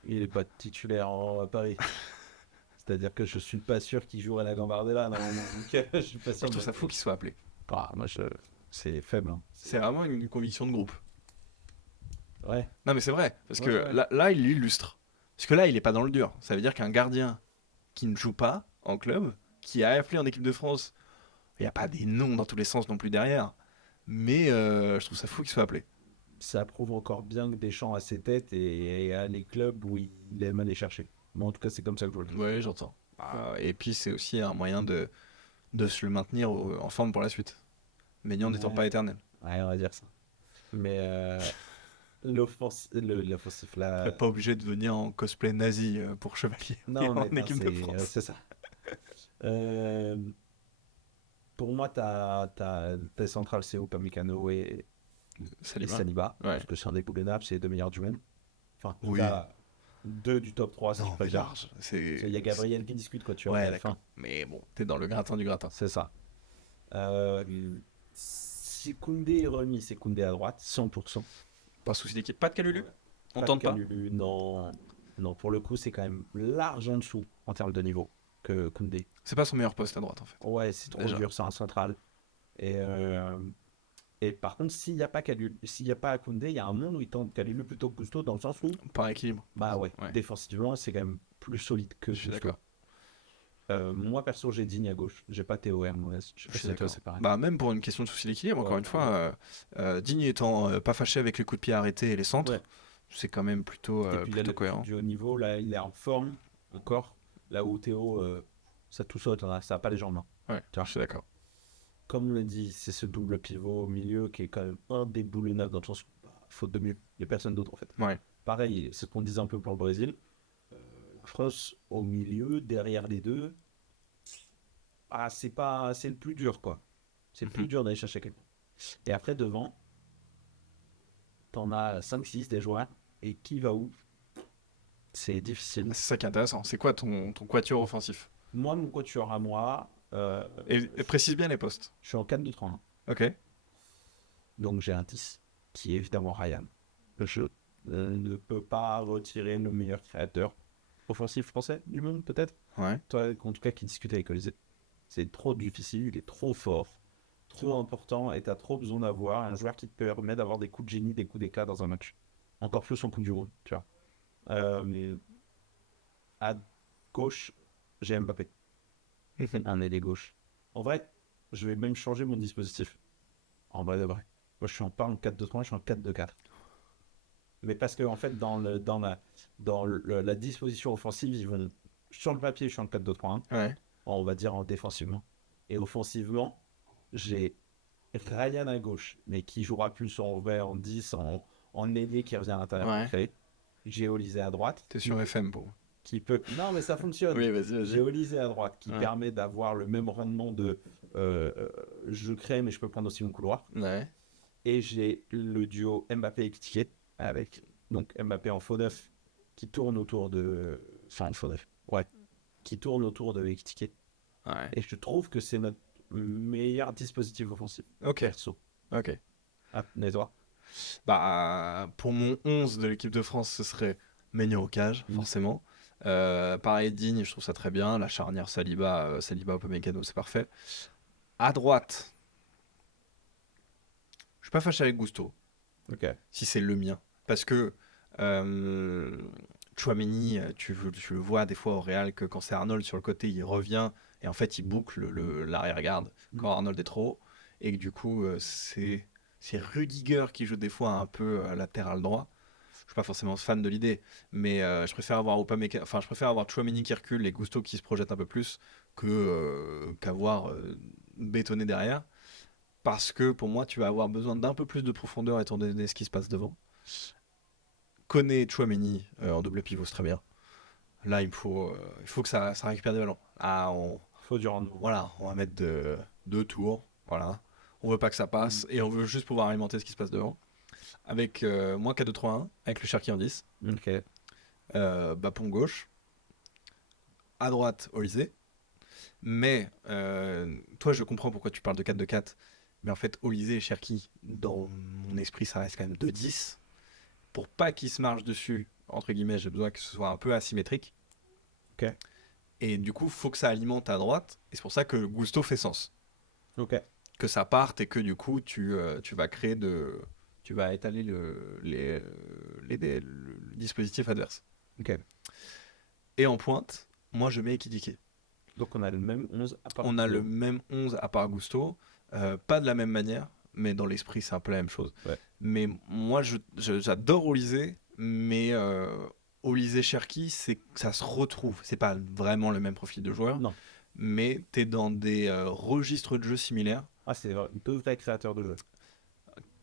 il est pas titulaire à Paris. C'est-à-dire que je suis pas sûr qu'il jouerait la Gambardella. Normalement. Donc, je suis pas Je sûr. trouve ça fou qu'il soit appelé. Ah, moi, c'est faible. Hein. C'est vraiment une conviction de groupe. Ouais. Non mais c'est vrai, parce Ouais, que ouais. là il illustre. Parce que là il est pas dans le dur. Ça veut dire qu'un gardien qui ne joue pas en club, qui a appelé en équipe de France, il n'y a pas des noms dans tous les sens non plus derrière. Mais je trouve ça fou qu'il soit appelé. Ça prouve encore bien que Deschamps a ses têtes et a les clubs où il aime aller chercher. Moi, en tout cas, c'est comme ça que je le vois. Ouais, j'entends. Et puis c'est aussi un moyen de se le maintenir en forme pour la suite. Maignan n'étant Ouais. pas éternel. Ouais, on va dire ça. Mais L'offensif, là. T'es pas obligé de venir en cosplay nazi pour chevalier Non, mais en équipe de c'est France. c'est ça. Euh, pour moi, tes centrales, c'est Upamecano et Saliba. Saliba. Ouais. Parce que c'est indéboulonnable, c'est les deux meilleurs du monde. Enfin, en tout Oui. cas, deux du top 3, si Non, je peux mais dire. large. Il y a Gabriel qui discute, quoi, tu vois. Ouais, à la d'accord. fin. Mais bon, t'es dans le gratin du gratin. C'est ça. Euh, si Koundé est remis, c'est Koundé à droite, 100%. Pas de souci d'équipe. Pas de Calulu. On Pas tente de pas. Kalulu, non. Non, pour le coup, c'est quand même large en dessous en termes de niveau que Koundé. C'est pas son meilleur poste à droite en fait. Ouais, c'est trop Déjà. dur, c'est un central. Et par contre, s'il n'y a pas Kalulu, s'il n'y a pas Koundé, il y a un monde où il tente Kalulu plutôt que Gusto dans le sens où, Par équilibre. bah ouais, Ouais. défensivement, c'est quand même plus solide que Je suis Gusto. d'accord. Moi, perso, j'ai Digne à gauche. J'ai pas Théo Hermouez. Je sais Je pas suis si toi, d'accord. c'est pareil. Bah même pour une question de souci d'équilibre, encore Ouais. une fois, Digne étant pas fâché avec les coups de pied arrêtés et les centres, Ouais. c'est quand même plutôt, Et puis, il a plutôt le cohérent. du haut niveau, là, il est en forme encore. Là où Théo, ça tout saute, hein, ça n'a pas les jambes. Hein. Ouais, Tu vois. je suis d'accord. Comme on l'a dit, c'est ce double pivot au milieu qui est quand même indéboulonnable dans le sens où, faute de mieux, il n'y a personne d'autre en fait. Ouais. Pareil, c'est ce qu'on disait un peu pour le Brésil. Kroos au milieu, derrière les deux, c'est le plus dur quoi. C'est le plus dur d'aller chercher quelqu'un. Et après devant, t'en as 5-6 des joueurs, et qui va où? C'est difficile. C'est ça qui est intéressant. C'est quoi ton quatuor offensif? Moi, mon quatuor à moi, Et précise bien les postes. je suis en 4-2-3-1. Ok. Donc j'ai un 10 qui est évidemment Ryan. Je ne peux pas retirer le meilleur créateur offensif français du monde, peut-être. Ouais. Toi, en tout cas, qui discute avec Olysée. C'est trop difficile, il est trop fort, trop important, et tu as trop besoin d'avoir un joueur qui te permet d'avoir des coups de génie, des coups d'éclat dans un match. Encore plus en Coupe du Monde, tu vois. Mais à gauche, j'ai Mbappé. Un ailier gauche. En vrai, je vais même changer mon dispositif. En vrai de vrai. Moi, je suis en pas en 4-2-3, je suis en 4-2-4. Mais parce que, en fait, dans la disposition offensive, ils vont. Sur le papier, je suis en 4-2-3-1. Ouais. On va dire en défensivement. Et offensivement, j'ai Ryan à gauche, mais qui jouera plus en vert, en 10, en ailier qui revient à l'intérieur Ouais. pour créer. J'ai Olysée à droite. T'es sur FM pour. Qui peut. Non, mais ça fonctionne. Oui, vas-y, J'ai Olysée à droite qui Ouais. permet d'avoir le même rendement de je crée, mais je peux prendre aussi mon couloir. Ouais. Et j'ai le duo Mbappé et Ekitike avec donc Mbappé en faux neuf qui tourne autour de. Enfin, faux neuf. Ouais. Qui tourne autour de Ekitike. Ouais. Et je trouve que c'est notre meilleur dispositif offensif. Ok. Perso. Ok. Ah, et toi? Bah, pour mon 11 de l'équipe de France, ce serait Maignan au cage, forcément. Pareil, Digne, je trouve ça très bien. La charnière Saliba, Upamecano, c'est parfait. À droite, je suis pas fâché avec Gusto, Ok. si c'est le mien. Parce que Tchouaméni, tu le vois des fois au Real que quand c'est Arnold sur le côté, il revient et en fait il boucle l'arrière-garde quand Arnold est trop haut. Et que du coup, c'est Rudiger qui joue des fois un peu latéral droit. Je suis pas forcément fan de l'idée, mais je préfère avoir je préfère avoir Tchouaméni qui recule et Gusto qui se projette un peu plus qu'avoir bétonné derrière. Parce que pour moi, tu vas avoir besoin d'un peu plus de profondeur étant donné ce qui se passe devant. Koné et Tchouaméni en double pivot, c'est très bien. Là, il faut que ça récupère des ballons. Faut du rendement. Voilà, on va mettre deux tours. Voilà. On veut pas que ça passe et on veut juste pouvoir alimenter ce qui se passe devant. Avec moi 4-2-3-1, avec le Cherki en 10. Ok. Bapon gauche. À droite, Olysée. Mais toi, je comprends pourquoi tu parles de 4-2-4. Mais en fait, Olysée et Cherki, dans mon esprit, ça reste quand même 2-10. Pour pas qu'ils se marchent dessus, entre guillemets, j'ai besoin que ce soit un peu asymétrique. Ok. Et du coup, faut que ça alimente à droite. Et c'est pour ça que Gusto fait sens. Ok. Que ça parte et que du coup, tu vas créer tu vas étaler le dispositif adverse. Ok. Et en pointe, moi, je mets Ekitike. Donc on a le même 11 à part On a Gusto. le même 11 à part Gusto. Pas de la même manière, mais dans l'esprit, c'est un peu la même chose. Ouais. Mais moi, j'adore Olysée, mais Olysée Cherki, ça se retrouve. C'est pas vraiment le même profil de joueur, Non. mais tu es dans des registres de jeu similaires. Ah, c'est deux vrais créateurs de jeu.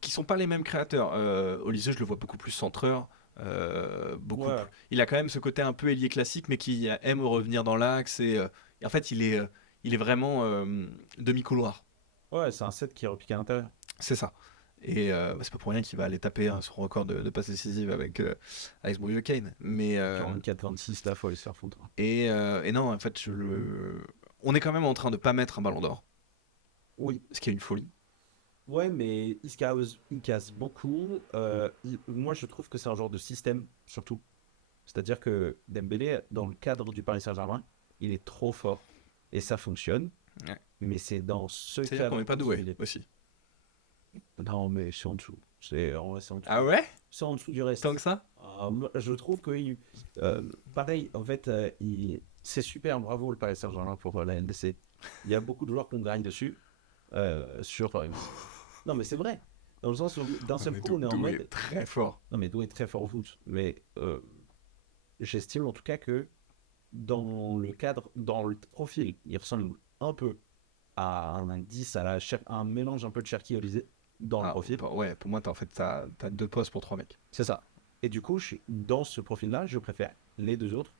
qui sont pas les mêmes créateurs. Olise, je le vois beaucoup plus centreur. Ouais. Il a quand même ce côté un peu ailier classique, mais qui aime revenir dans l'axe. Et en fait, il est vraiment demi-couloir. Ouais, c'est un set qui est repiqué à l'intérieur. C'est ça. Et c'est pas pour rien qu'il va aller taper son record de passes décisives avec Bruce Kane. Mais, 44-26, là, faut aller se faire foutre. et non, en fait, on est quand même en train de pas mettre un ballon d'or. Oui. Ce qui est une folie. Ouais, mais il casse beaucoup. Moi, je trouve que c'est un genre de système, surtout. C'est-à-dire que Dembélé, dans le cadre du Paris Saint-Germain, il est trop fort. Et ça fonctionne. Ouais. Mais c'est dans ce C'est-à-dire cadre. qu'on n'est pas doué aussi. Non, mais c'est en dessous. C'est en dessous. Ah ouais? C'est en dessous du reste. Tant que ça? Moi, je trouve que pareil, en fait, c'est super, bravo le Paris Saint-Germain pour la NDC. Il y a beaucoup de joueurs qu'on gagne dessus. Non, mais c'est vrai. Dans le sens où, d'un seul coup, on est en Doué, mode. très fort. Non, mais Doué est très fort au foot. Mais j'estime en tout cas que dans le profil, il ressemble un peu à un indice, à un mélange un peu de Cherki et Olysée dans le profil. Ouais, pour moi, t'as 2 postes pour 3 mecs. C'est ça. Et du coup, dans ce profil-là, je préfère les deux autres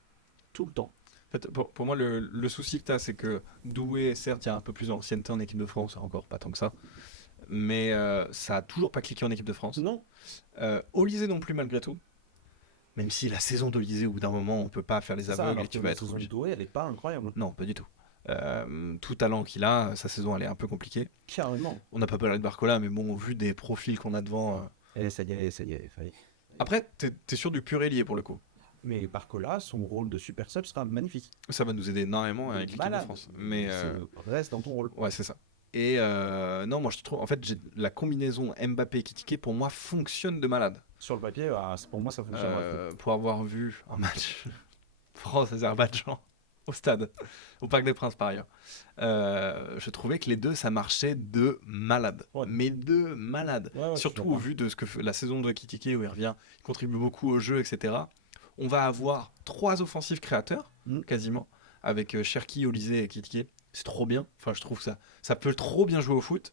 tout le temps. En fait, pour moi, le souci que t'as, c'est que Doué, certes, il y a un peu plus d'ancienneté en équipe de France, encore pas tant que ça. Mais ça a toujours pas cliqué en équipe de France. Non. Olysée non plus, malgré tout. Même si la saison d'Olysée, au bout d'un moment, on peut pas faire les C'est ça, aveugles alors et tu que vas la être saison de obligé. Doué, elle est pas incroyable. Non, pas du tout. Tout talent qu'il a, sa saison, elle est un peu compliquée. Carrément. On n'a pas parlé de Barcola, mais bon, au vu des profils qu'on a devant. Et ça y est, ça y est, ça y est. Après, t'es sur du pur ailier pour le coup. Mais Barcola, son rôle de super sub sera magnifique. Ça va nous aider énormément avec l'équipe de Malade. France. Mais Reste dans ton rôle. ouais, c'est ça. Et non, moi je trouve, en fait, la combinaison Mbappé-Kitike pour moi fonctionne de malade. Sur le papier, pour moi, ça fonctionne. Pour avoir vu un match France-Azerbaïdjan au stade, au Parc des Princes par ailleurs, je trouvais que les deux ça marchait de malade. Ouais. Mais de malade. Ouais, Surtout au vu de ce que fait la saison de Kitike où il revient, il contribue beaucoup au jeu, etc. On va avoir 3 offensifs créateurs, quasiment, avec Cherki, Olysée et Kitike. C'est trop bien. Enfin, je trouve que ça peut trop bien jouer au foot.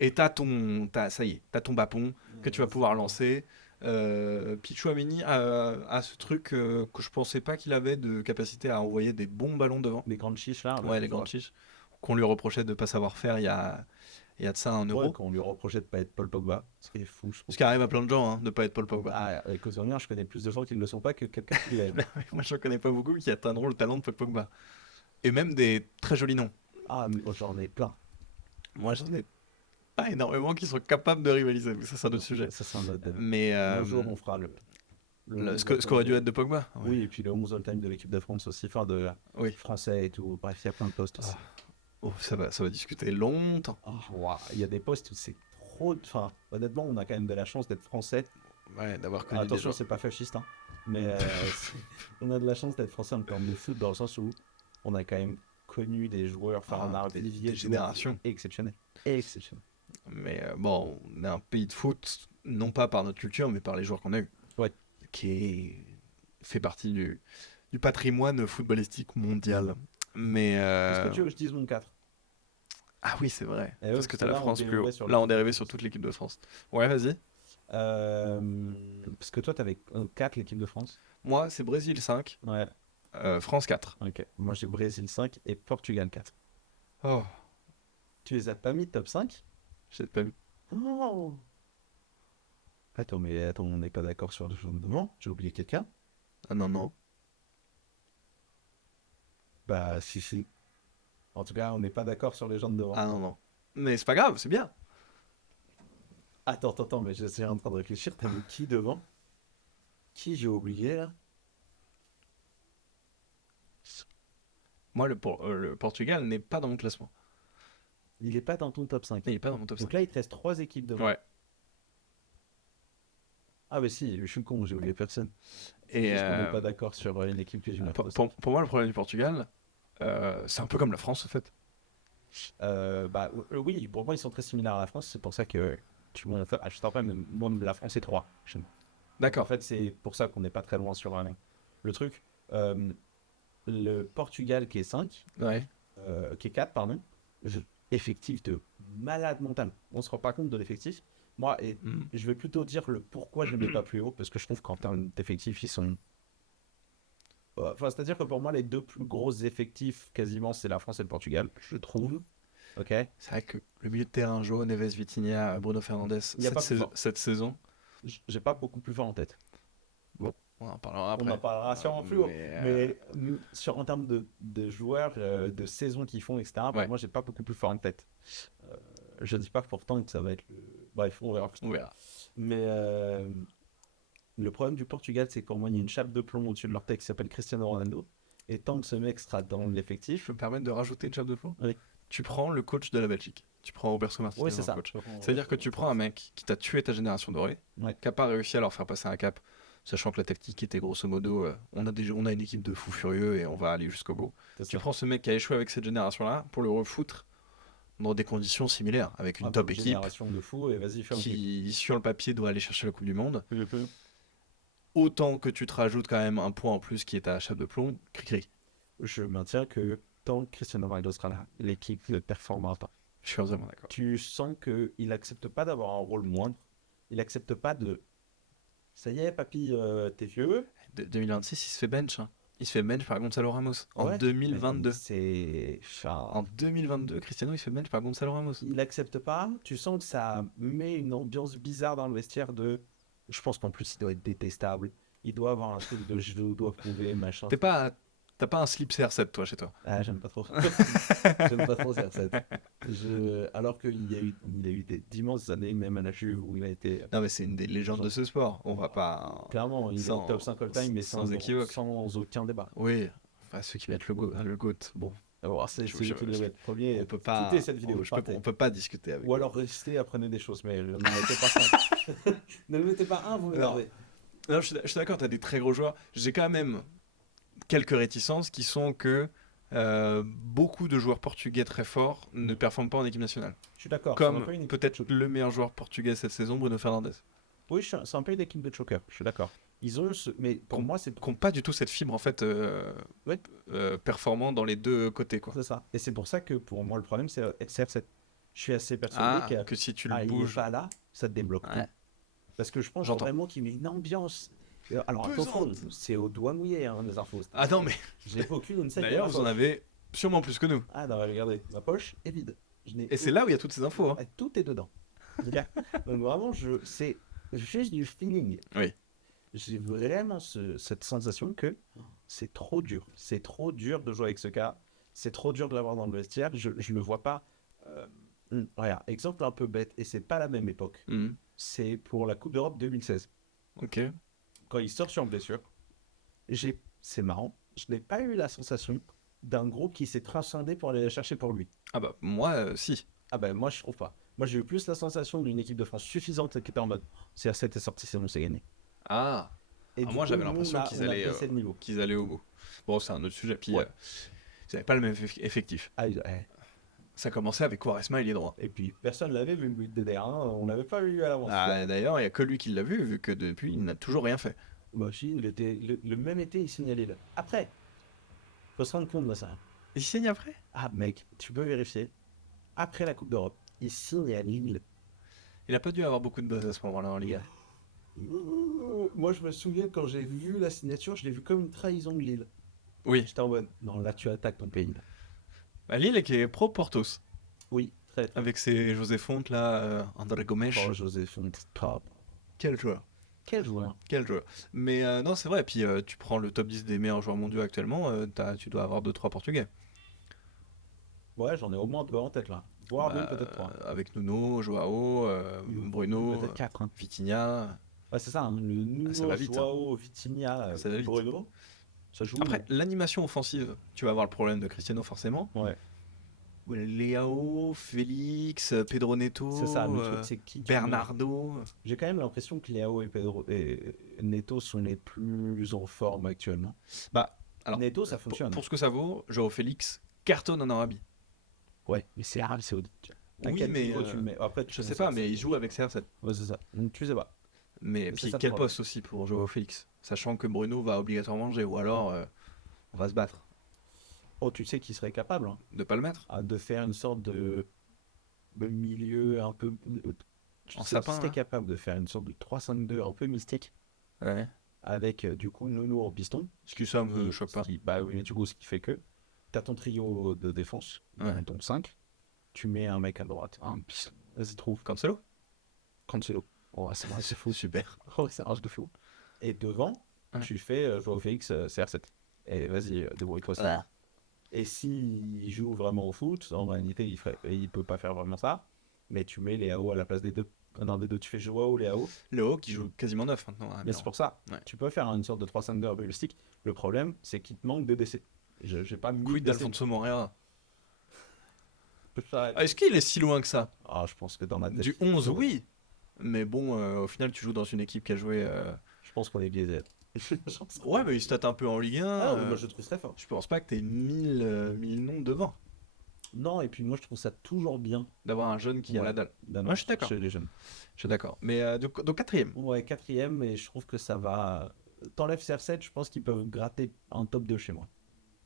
Et ça y est, t'as ton bapon que tu vas pouvoir lancer. Pichouameni a ce truc que je pensais pas qu'il avait de capacité à envoyer des bons ballons devant. Les grandes chiches là. Ouais, les grandes chiches. Qu'on lui reprochait de pas savoir faire il y a de ça un euro. Ouais, qu'on lui reprochait de pas être Paul Pogba. Ce qui est fou, je trouve. Ce qui arrive à plein de gens, hein, de pas être Paul Pogba. Avec Ozonier, je connais plus de gens qui ne le sont pas que quelqu'un qui l'est. Moi, j'en connais pas beaucoup qui atteindront le talent de Paul Pogba. Et même des très jolis noms. Ah, mais j'en ai plein. Moi, j'en ai pas énormément qui sont capables de rivaliser. Mais ça, c'est un autre sujet. Ça, c'est un autre débat. Mais Un jour, on fera ce qu'aurait dû être de Pogba. Ouais. Oui, et puis le 11 all-time de l'équipe de France aussi, enfin de Oui. français et tout. Bref, il y a plein de postes aussi. Oh, ça va discuter longtemps. Il y a des postes où c'est trop. Enfin, honnêtement, on a quand même de la chance d'être français. Ouais, d'avoir connu des Attention, gens. c'est pas fasciste, hein. Mais on a de la chance d'être français en termes de foot, dans le sens où on a quand même connu des joueurs, enfin, on a un vivier des générations exceptionnel. Exceptionnel. Mais bon, on est un pays de foot, non pas par notre culture, mais par les joueurs qu'on a eu. Ouais. Fait partie du patrimoine footballistique mondial. Mais. Est-ce que tu veux que je dise mon 4? Ah oui, c'est vrai. Et parce que t'as là, la France on plus haut. dériverait Là, on dérivait sur toute l'équipe de France. Ouais, vas-y. Parce que toi, t'avais 4 l'équipe de France. Moi, c'est Brésil 5, Ouais. France 4. Ok. Moi, j'ai Brésil 5 et Portugal 4. Oh, Tu les as pas mis top 5? j'ai pas vu. Oh. Attends, on n'est pas d'accord sur le jaune devant. J'ai oublié quelqu'un. Ah non, non. Bah, si. En tout cas, on n'est pas d'accord sur les gens de devant. Ah non, non. Mais c'est pas grave, c'est bien. Attends, mais je suis en train de réfléchir. T'as mis qui devant? Qui j'ai oublié là? Moi, le Portugal n'est pas dans mon classement. Il est pas dans ton top 5. Il n'est pas dans mon top 5. Donc là, il te reste 3 équipes devant. Ouais. Ah, bah si, je suis con, j'ai oublié personne. Et Juste qu'on n'est pas d'accord sur une équipe que j'ai mis. pour moi, le problème du Portugal, c'est un peu comme la France, en fait. Oui, pour moi, ils sont très similaires à la France. C'est pour ça que tu m'en fais. Je t'en rappelle, mais moi, la France est 3. En D'accord. fait, c'est pour ça qu'on n'est pas très loin sur le truc. Le Portugal qui est 5, Ouais. qui est 4, pardon, effectif de malade mental. On se rend pas compte de l'effectif, Moi, je vais plutôt dire le pourquoi je ne les mets pas plus haut, parce que je trouve qu'en termes d'effectifs, ils sont... Enfin, c'est-à-dire que pour moi, les deux plus gros effectifs, quasiment, c'est la France et le Portugal, je trouve. Ok. C'est vrai que le milieu de terrain, João Neves, Vitinha, Bruno Fernandes, Il y a pas plus fort. cette saison, J'ai pas beaucoup plus fort en tête. on en parlera après. On en parlera sûrement plus haut. Mais, Mais en termes de joueurs, de saisons qu'ils font, etc., pour moi, j'ai pas beaucoup plus fort en tête. Je dis pas pourtant que ça va être le... Bref, on verra. on verra. Mais le problème du Portugal, c'est qu'au moins, il y a une chape de plomb au-dessus de leur tête qui s'appelle Cristiano Ronaldo. Et tant que ce mec sera dans l'effectif... Je peux me permettre de rajouter une chape de plomb. Oui. Tu prends le coach de la Belgique. Tu prends Roberto Martinez. Oui, c'est ça. Coach. C'est-à-dire que tu prends un mec qui t'a tué ta génération dorée, qui n'a pas réussi à leur faire passer un cap, sachant que la tactique était grosso modo, on a une équipe de fous furieux et on va aller jusqu'au bout. Tu prends ce mec qui a échoué avec cette génération-là pour le refoutre dans des conditions similaires, avec une top équipe génération de fous, et vas-y, qui, sur le papier, doit aller chercher la Coupe du Monde. Autant que tu te rajoutes quand même un point en plus qui est ta chape de plomb, cri-cri. Je maintiens que tant que Cristiano Ronaldo sera là, l'équipe ne performera pas. Je suis vraiment d'accord. Tu sens qu'il n'accepte pas d'avoir un rôle moindre. Il n'accepte pas de... Ça y est, papy, t'es vieux. 2026, il se fait bench. Hein. Il se fait bench par Gonzalo Ramos. En 2022. C'est... En 2022, Cristiano, il se fait bench par Gonzalo Ramos. Il n'accepte pas. Tu sens que ça met une ambiance bizarre dans le vestiaire de... Je pense qu'en plus, il doit être détestable. Il doit avoir un truc de je dois prouver, machin. T'as pas un slip CR7, toi, chez toi? Ah, j'aime pas trop. J'aime pas trop CR7. Alors qu'il y a eu d'immenses années, même à la Juve, où il a été... Non, mais c'est une des légendes de ce sport. On va pas... Clairement, il est en top 5 all-time, mais sans équivoque. Sans aucun débat. Oui, enfin, ceux qui mettent le GOAT, bon. Alors, c'est celui qui devait être premier. On peut pas... Quitter cette vidéo, on peut pas discuter avec. Ou alors rester, apprenez des choses, mais ne le mettez pas 5. Ne le mettez pas 1, vous m'énervez. Non, je suis d'accord, t'as des très gros joueurs. J'ai quand même quelques réticences qui sont que beaucoup de joueurs portugais très forts ne performent pas en équipe nationale. Je suis d'accord. Comme peut-être le meilleur joueur portugais cette saison, Bruno Fernandes. Oui, c'est un peu une équipe de choker, je suis d'accord. Ils ont mais pour moi, c'est... Qui n'ont pas du tout cette fibre en fait performant dans les deux côtés. Quoi. C'est ça. Et c'est pour ça que pour moi, le problème, c'est CR7. Je suis assez persuadé que si tu le bouges... il est pas là, ça te débloque. Ouais. Parce que je pense vraiment qu'il met une ambiance... Alors attention, c'est au doigt mouillé, hein, les infos. Ah non, mais... J'ai aucune insight. D'ailleurs, vous en avez sûrement plus que nous. Ah non, regardez, ma poche est vide. Et c'est là où il y a toutes ces infos. Hein. Tout est dedans. Donc vraiment, c'est juste du feeling. Oui. J'ai vraiment cette sensation que c'est trop dur. C'est trop dur de jouer avec ce gars. C'est trop dur de l'avoir dans le vestiaire. Je ne le vois pas. Regarde, exemple un peu bête, et c'est pas la même époque. C'est pour la Coupe d'Europe 2016. Ok. Quand il sort sur blessure, c'est marrant, je n'ai pas eu la sensation d'un groupe qui s'est transcendé pour aller la chercher pour lui. Ah bah moi si. Ah bah moi je trouve pas. Moi j'ai eu plus la sensation d'une équipe de France suffisante qui était en mode CR7 est sorti, c'est bon, c'est gagné. Ah. Moi j'avais l'impression qu'ils allaient au bout. Bon, c'est un autre sujet. Puis ils n'avaient pas le même effectif. Ça commençait avec Quaresma et les droits. Et puis personne l'avait vu le but de DDR, on l'avait pas vu à l'avance. D'ailleurs, il n'y a que lui qui l'a vu que depuis il n'a toujours rien fait. Bah si, le même été il signe à Lille. Après, faut se rendre compte de ça. Il signe après? Ah mec, tu peux vérifier. Après la Coupe d'Europe, il signe à Lille. Il a pas dû avoir beaucoup de buzz à ce moment-là en Ligue 1. Moi je me souviens quand j'ai vu la signature, je l'ai vu comme une trahison de Lille. Oui. J'étais en mode, non là tu attaques ton pays. Lille qui est pro Portos. Oui, très. Avec ses José Fonte là, André Gomes. Oh José Fonte, top. Quel joueur. Mais non, c'est vrai. Et puis tu prends le top 10 des meilleurs joueurs mondiaux actuellement, tu dois avoir 2-3 Portugais. Ouais, j'en ai au moins 2 en tête là. Voire 2, peut-être 3. Avec Nuno, Joao, Bruno, peut-être 4. Hein. Vitinha. Ouais, c'est ça. Hein. Le Nuno, ça va vite, Joao, Vitinha, Bruno. Ça joue. Après, l'animation offensive, tu vas avoir le problème de Cristiano forcément. Ouais. Léao, Félix, Pedro Neto, c'est ça, le truc, c'est qui Bernardo. J'ai quand même l'impression que Léao et Neto sont les plus en forme actuellement. Bah, alors, Neto, ça fonctionne. Pour ce que ça vaut, Joao Félix cartonne en Arabie. Ouais, mais c'est Arabie Saoudite. Oui, mais après, je sais pas, mais il joue avec CR7. Ouais, c'est ça. Tu sais pas. Mais puis quel poste aussi pour Joao Félix, sachant que Bruno va obligatoirement manger, ou alors on va se battre. Oh, tu sais qu'il serait capable de pas le mettre, de faire une sorte de milieu un peu Tu sais, sapin, si t'es hein. capable de faire une sorte de 3-5-2 un peu mystique, Ouais. avec du coup Nono en piston, Ce qui ça me choque pas. bah oui, mais du coup, ce qui fait que t'as ton trio de défense, Ouais. ton 5, tu mets un mec à droite, un piston. Vas-y, trouve. Cancelo. Cancelo. Oh, c'est vrai, c'est fou. Super. Oh, c'est un rage de fou. Et devant, Ouais. tu fais Joao Félix CR7. Et vas-y, débrouille-toi ça. Ouais. Et s'il joue vraiment au foot, en réalité, il peut pas faire vraiment ça. Mais tu mets Léao à la place des deux. Non, des deux, tu fais Joao, Léao. Léo qui joue quasiment neuf maintenant. Mais c'est pour ça. Ouais. Tu peux faire une sorte de 3-5-2 un peu mystique. Le problème, c'est qu'il te manque de DC. J'ai pas mis Quid de DC. d'Alfonso Moreira. Ah, Est-ce qu'il est si loin que ça? je pense que dans ma tête. Du 11, oui. Mais bon, au final, tu joues dans une équipe qui a joué. Je pense qu'on est biaisé. Ouais, mais il stat un peu en Ligue 1. Ah, moi je trouve très fort. Je pense pas que t'aies 1000 noms devant. Non, et puis moi je trouve ça toujours bien D'avoir un jeune qui a Ouais. la dalle. d'annoncer Ouais, je suis d'accord. chez les jeunes. Je suis d'accord. Mais donc quatrième. Ouais, quatrième, et je trouve que ça va. T'enlèves CR7, je pense qu'ils peuvent gratter un top 2 chez moi.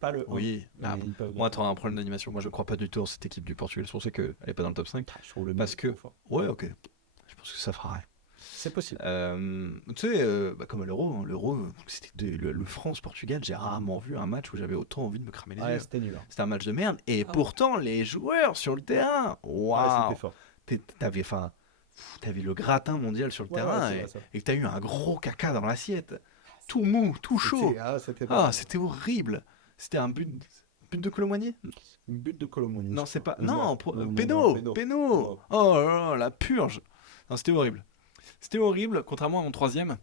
Pas le 1. Oui. mais Ah, ils peuvent moi, gratter. t'auras un problème d'animation. Moi, je crois pas du tout en cette équipe du Portugal. C'est pour ça qu'elle est pas dans le top 5. Je trouve le Parce mec que. trop fort. Ouais, ok. Je pense que ça fera rien. C'est possible. Tu sais, comme à l'Euro, hein, l'Euro, c'était le France-Portugal. J'ai rarement vu un match où j'avais autant envie de me cramer les Ouais, yeux. c'était nul. Hein. C'était un match de merde. Et pourtant, les joueurs sur le terrain, Ouais, waouh, c'était fort. t'avais le gratin mondial sur le Ouais, terrain ouais, c'est et, vrai, ça. et que t'as eu un gros caca dans l'assiette. Tout mou, tout chaud. C'était Ah, c'était horrible. C'était un but de Colomboigny? une but de Colomoni. Non, c'est pas. Non, Non, non, Péno, Péno. Péno. Oh là là, la purge. Non, c'était horrible. C'était horrible, contrairement à mon troisième.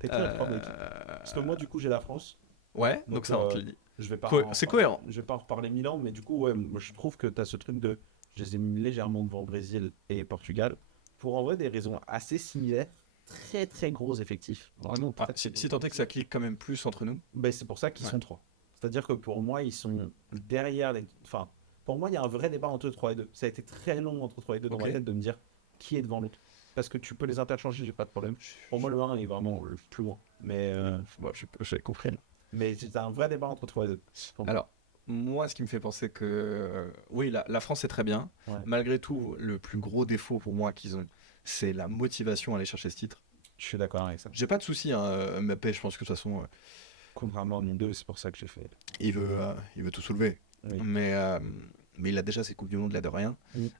T'es qui la première équipe Parce que moi, du coup, j'ai la France. Ouais, donc Donc, ça, on te le dit. Je vais pas C'est cohérent. Je vais pas en reparler Milan, mais du coup, ouais, moi, je trouve que t'as ce truc de. Je les ai mis légèrement devant Brésil et Portugal. Pour en vrai des raisons assez similaires. Très très gros effectifs. Vraiment Ah, très, très si gros. si tant est que ça clique quand même plus entre nous. Ben, c'est pour ça qu'ils Ouais. sont 3. C'est-à-dire que pour moi, ils sont derrière les. Enfin, pour moi, il y a un vrai débat entre 3 et 2. Ça a été très long entre 3 et 2 dans Ok. ma tête de me dire qui est devant l'autre. Parce que tu peux les interchanger, j'ai pas de problème. Pour moi, le 1 est vraiment le plus loin. Mais, J'ai compris. mais c'est un vrai débat entre 3 et 2. Alors, moi, ce qui me fait penser que. Oui, la France est très bien. Ouais. Malgré tout, le plus gros défaut pour moi qu'ils ont, c'est la motivation à aller chercher ce titre. Je suis d'accord avec ça. J'ai pas de souci, hein, Mbappé, je pense que de toute façon, Contrairement à nous deux, c'est pour ça que j'ai fait. il veut tout soulever. Oui. Mais il a déjà ses Coupes du Monde là de rien. Oui.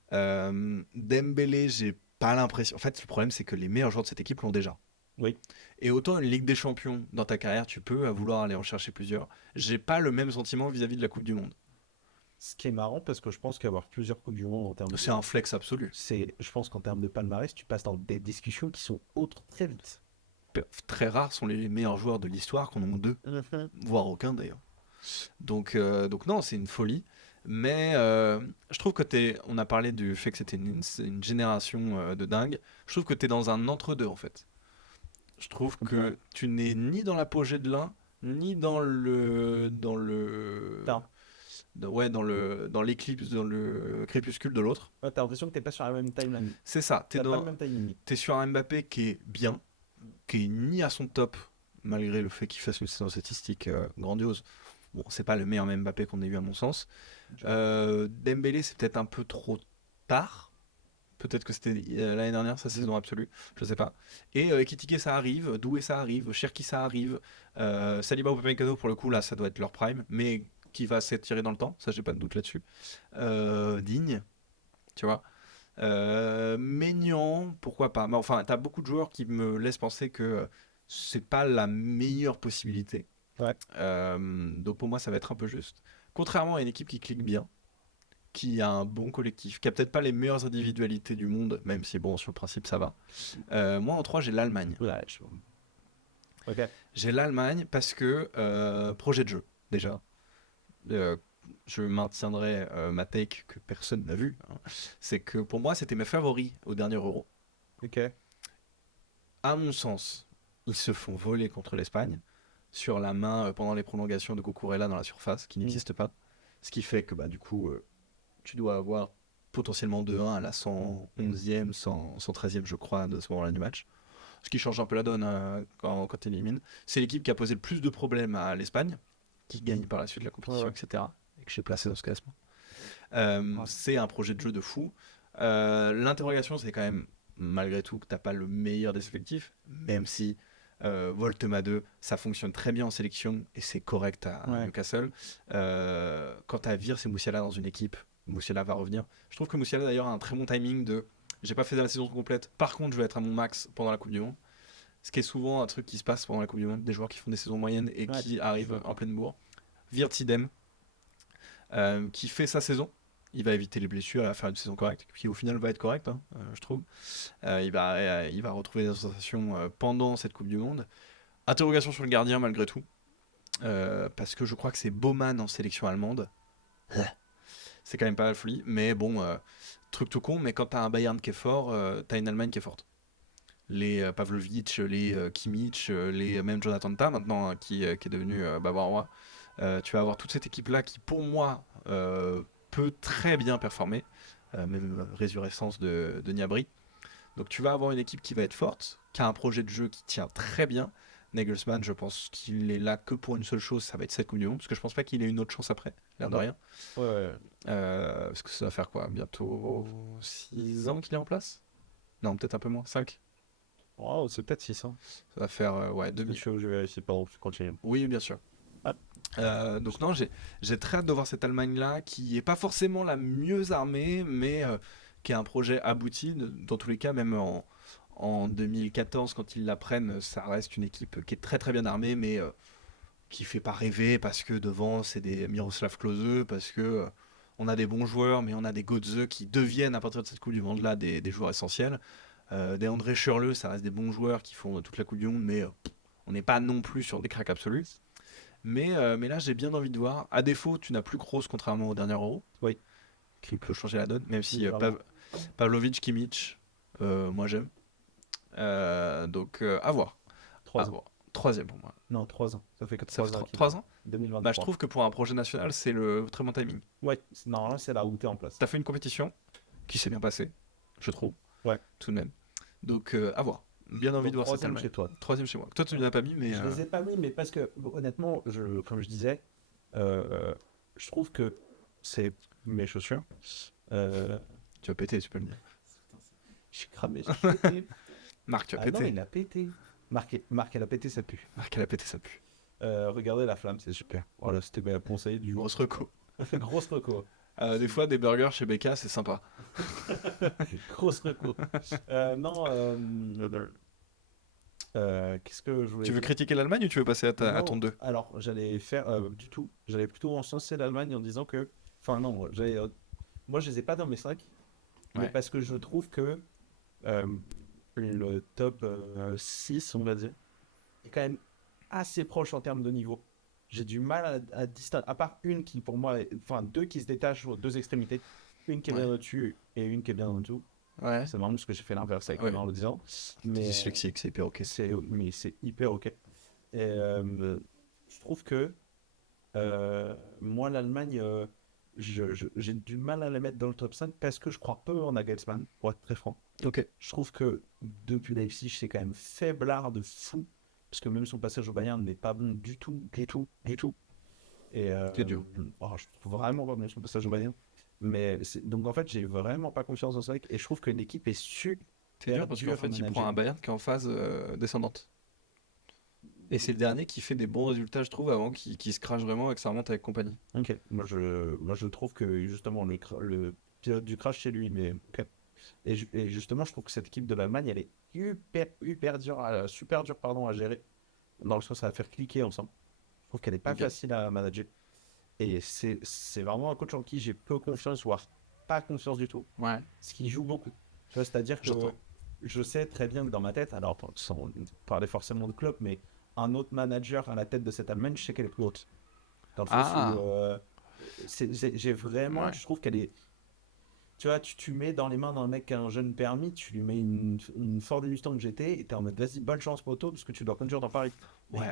Dembélé, j'ai pas l'impression. En fait, le problème, c'est que les meilleurs joueurs de cette équipe l'ont déjà. Oui. Et autant une Ligue des Champions dans ta carrière, tu peux vouloir aller en chercher plusieurs. J'ai pas le même sentiment vis-à-vis de la Coupe du Monde. Ce qui est marrant, parce que je pense qu'avoir plusieurs Coupes du Monde en termes de. C'est un flex absolu. Je pense qu'en termes de palmarès, tu passes dans des discussions qui sont autres très vite. Très rares sont les meilleurs joueurs de l'histoire qu'on en a deux, voire aucun d'ailleurs. Donc non, c'est une folie. Mais je trouve que on a parlé du fait que c'était une génération de dingue. Je trouve que tu es dans un entre-deux en fait. Je trouve que tu n'es ni dans l'apogée de l'un, ni dans dans l'éclipse, dans le crépuscule de l'autre. Ouais, t'as l'impression que t'es pas sur la même timeline. C'est ça. T'as pas le même timing. T'es sur un Mbappé qui est bien, qui est ni à son top, malgré le fait qu'il fasse une saison statistique grandiose. Bon, c'est pas le meilleur Mbappé qu'on ait eu à mon sens. Dembélé, c'est peut-être un peu trop tard. Peut-être que c'était l'année dernière, sa saison absolue. Je sais pas. Et Ekitike, ça arrive. Doué, ça arrive. Cherki, ça arrive. Saliba ou Upamecano, pour le coup, là, ça doit être leur prime. Mais qui va s'étirer dans le temps. Ça, j'ai pas de doute là-dessus. Digne. Tu vois. Maignan, pourquoi pas. Mais enfin, t'as beaucoup de joueurs qui me laissent penser que c'est pas la meilleure possibilité. Ouais. Donc pour moi, ça va être un peu juste. Contrairement à une équipe qui clique bien, qui a un bon collectif, qui a peut-être pas les meilleures individualités du monde, même si bon, sur le principe, ça va. Moi, en 3, j'ai l'Allemagne. Ouais, Ok. J'ai l'Allemagne parce que projet de jeu, déjà. Je maintiendrai ma take que personne n'a vue. Hein. C'est que pour moi, c'était mes favoris au dernier Euro. Ok. À mon sens, ils se font voler contre l'Espagne sur la main pendant les prolongations de Cucurella dans la surface, qui n'existe pas. Ce qui fait que bah, du coup, tu dois avoir potentiellement 2-1 à la 111e, 113e, je crois, de ce moment-là du match. Ce qui change un peu la donne quand tu élimines. C'est l'équipe qui a posé le plus de problèmes à l'Espagne, qui gagne par la suite la compétition, etc. Et que j'ai placé dans ce classement. C'est un projet de jeu de fou. L'interrogation, c'est quand même malgré tout que t'as pas le meilleur des effectifs, même si Voltema 2, ça fonctionne très bien en sélection et c'est correct à Newcastle. Quand t'as Vir, c'est Musiala dans une équipe, Musiala va revenir. Je trouve que Musiala d'ailleurs a un très bon timing de j'ai pas fait la saison complète, par contre je vais être à mon max pendant la Coupe du Monde. Ce qui est souvent un truc qui se passe pendant la Coupe du Monde, des joueurs qui font des saisons moyennes et qui arrivent en pleine bourre. Wirtz idem, qui fait sa saison. Il va éviter les blessures et va faire une saison correcte, qui au final va être correcte, hein, je trouve. Il va retrouver des sensations pendant cette Coupe du Monde. Interrogation sur le gardien malgré tout, parce que je crois que c'est Baumann en sélection allemande. C'est quand même pas la folie, mais bon, truc tout con, mais quand t'as un Bayern qui est fort, t'as une Allemagne qui est forte. Les Pavlovic, les Kimmich, les même Jonathan Tah maintenant, qui est devenu bavarois. Tu vas avoir toute cette équipe-là qui, pour moi, peut très bien performer, même résurrescence de Gnabry. Donc tu vas avoir une équipe qui va être forte, qui a un projet de jeu qui tient très bien. Nagelsmann, je pense qu'il est là que pour une seule chose, ça va être cette Coupe du Monde, parce que je pense pas qu'il ait une autre chance après, l'air de rien. Parce que ça va faire quoi, bientôt 6 ans qu'il est en place? Non, peut-être un peu moins, 5. Oh, c'est peut-être 600. Ça va faire, demi. Je vais vérifier, pardon, je continue. Oui, bien sûr. Donc non, j'ai très hâte de voir cette Allemagne-là, qui est pas forcément la mieux armée, mais qui a un projet abouti. Dans tous les cas, même en 2014, quand ils la prennent, ça reste une équipe qui est très très bien armée, mais qui fait pas rêver, parce que devant, c'est des Miroslav Klose, parce que on a des bons joueurs, mais on a des Götze qui deviennent, à partir de cette Coupe du Monde-là, des joueurs essentiels. Des André Schürrle, ça reste des bons joueurs qui font toute la Coupe du Monde, mais on n'est pas non plus sur des cracks absolus. Mais là, j'ai bien envie de voir. À défaut, tu n'as plus Kroos, contrairement au dernier Euro. Oui. Qui peut changer la donne, même si Pavlovic, Kimmich, moi j'aime. Donc, à voir. 3 ans. Troisième pour moi. Non, 3 ans. Ça fait 3 ans. 3 ans 2023. Bah, je trouve que pour un projet national, c'est le très bon timing. Ouais, normalement, c'est là où t'es en place. T'as fait une compétition qui s'est bien passée, je trouve. Ouais. Tout de même. Donc, à voir. Bien envie de voir cette Allemagne. Chez toi. 3e chez moi. Toi, tu ne l'as pas mis, mais. Je les ai pas mis, mais parce que, honnêtement, comme je disais, je trouve que c'est mes chaussures. Tu vas péter, tu peux le dire. J'ai cramé, j'ai pété. Marc, tu as Ah pété. non, il a pété. Marc, elle a pété, ça pue. Marc, elle a pété, ça pue. Regardez la flamme, c'est super. Voilà, c'était mes conseils du jour. Grosse reco. Grosse reco. Des fois, des burgers chez BK, c'est sympa. Grosse reco. Qu'est-ce que je voulais Tu veux dire critiquer l'Allemagne ou tu veux passer à Non, ton 2? Alors, j'allais faire du tout. J'allais plutôt encenser l'Allemagne en disant que. Enfin, non, moi, je les ai pas dans mes 5. Mais Ouais. parce que je trouve que le top 6, on va dire, est quand même assez proche en termes de niveau. J'ai du mal à distinguer, à part une qui pour moi, enfin 2 qui se détachent aux 2 extrémités, une qui est bien au-dessus et une qui est bien en dessous. Ouais. C'est marrant parce que j'ai fait l'inverse avec Ouais. en le disant. Mais... Mais dyslexique, c'est hyper ok. mais c'est hyper ok. Et je trouve que moi l'Allemagne, j'ai du mal à la mettre dans le top 5 parce que je crois peu en Nagelsmann, pour être très franc. Ok. Je trouve que depuis Leipzig, c'est quand même faiblard de fou. Parce que même son passage au Bayern n'est pas bon du tout. Et C'est dur. Je trouve vraiment pas bon son passage au Bayern. Mais donc en fait, j'ai vraiment pas confiance dans ce mec. Et je trouve que l'équipe est super. C'est dur parce qu'en fait, il prend un Bayern qui est en phase descendante. Et c'est le dernier qui fait des bons résultats, je trouve, avant qu'il se crache vraiment et que ça remonte avec compagnie. Ok. Moi, je trouve que justement, le pilote du crash, c'est lui. Mais ok. Et justement, je trouve que cette équipe de l'Allemagne, elle est super dure à gérer. Dans le sens, ça va faire cliquer ensemble. Je trouve qu'elle est pas facile à manager. Et c'est vraiment un coach en qui j'ai peu confiance, voire pas confiance du tout. Ouais. Ce qui joue beaucoup. Tu vois, c'est-à-dire que je sais très bien que dans ma tête, alors sans parler forcément de Klopp, mais un autre manager à la tête de cette Allemagne, je sais qu'elle est plus haute. Dans le sens où j'ai vraiment, je trouve qu'elle est. Tu vois, tu mets dans les mains d'un mec qui a un jeune permis, tu lui mets une Ford Mustang GT et t'es en mode vas-y, bonne chance poteau, parce que tu dois conduire dans Paris. Ouais,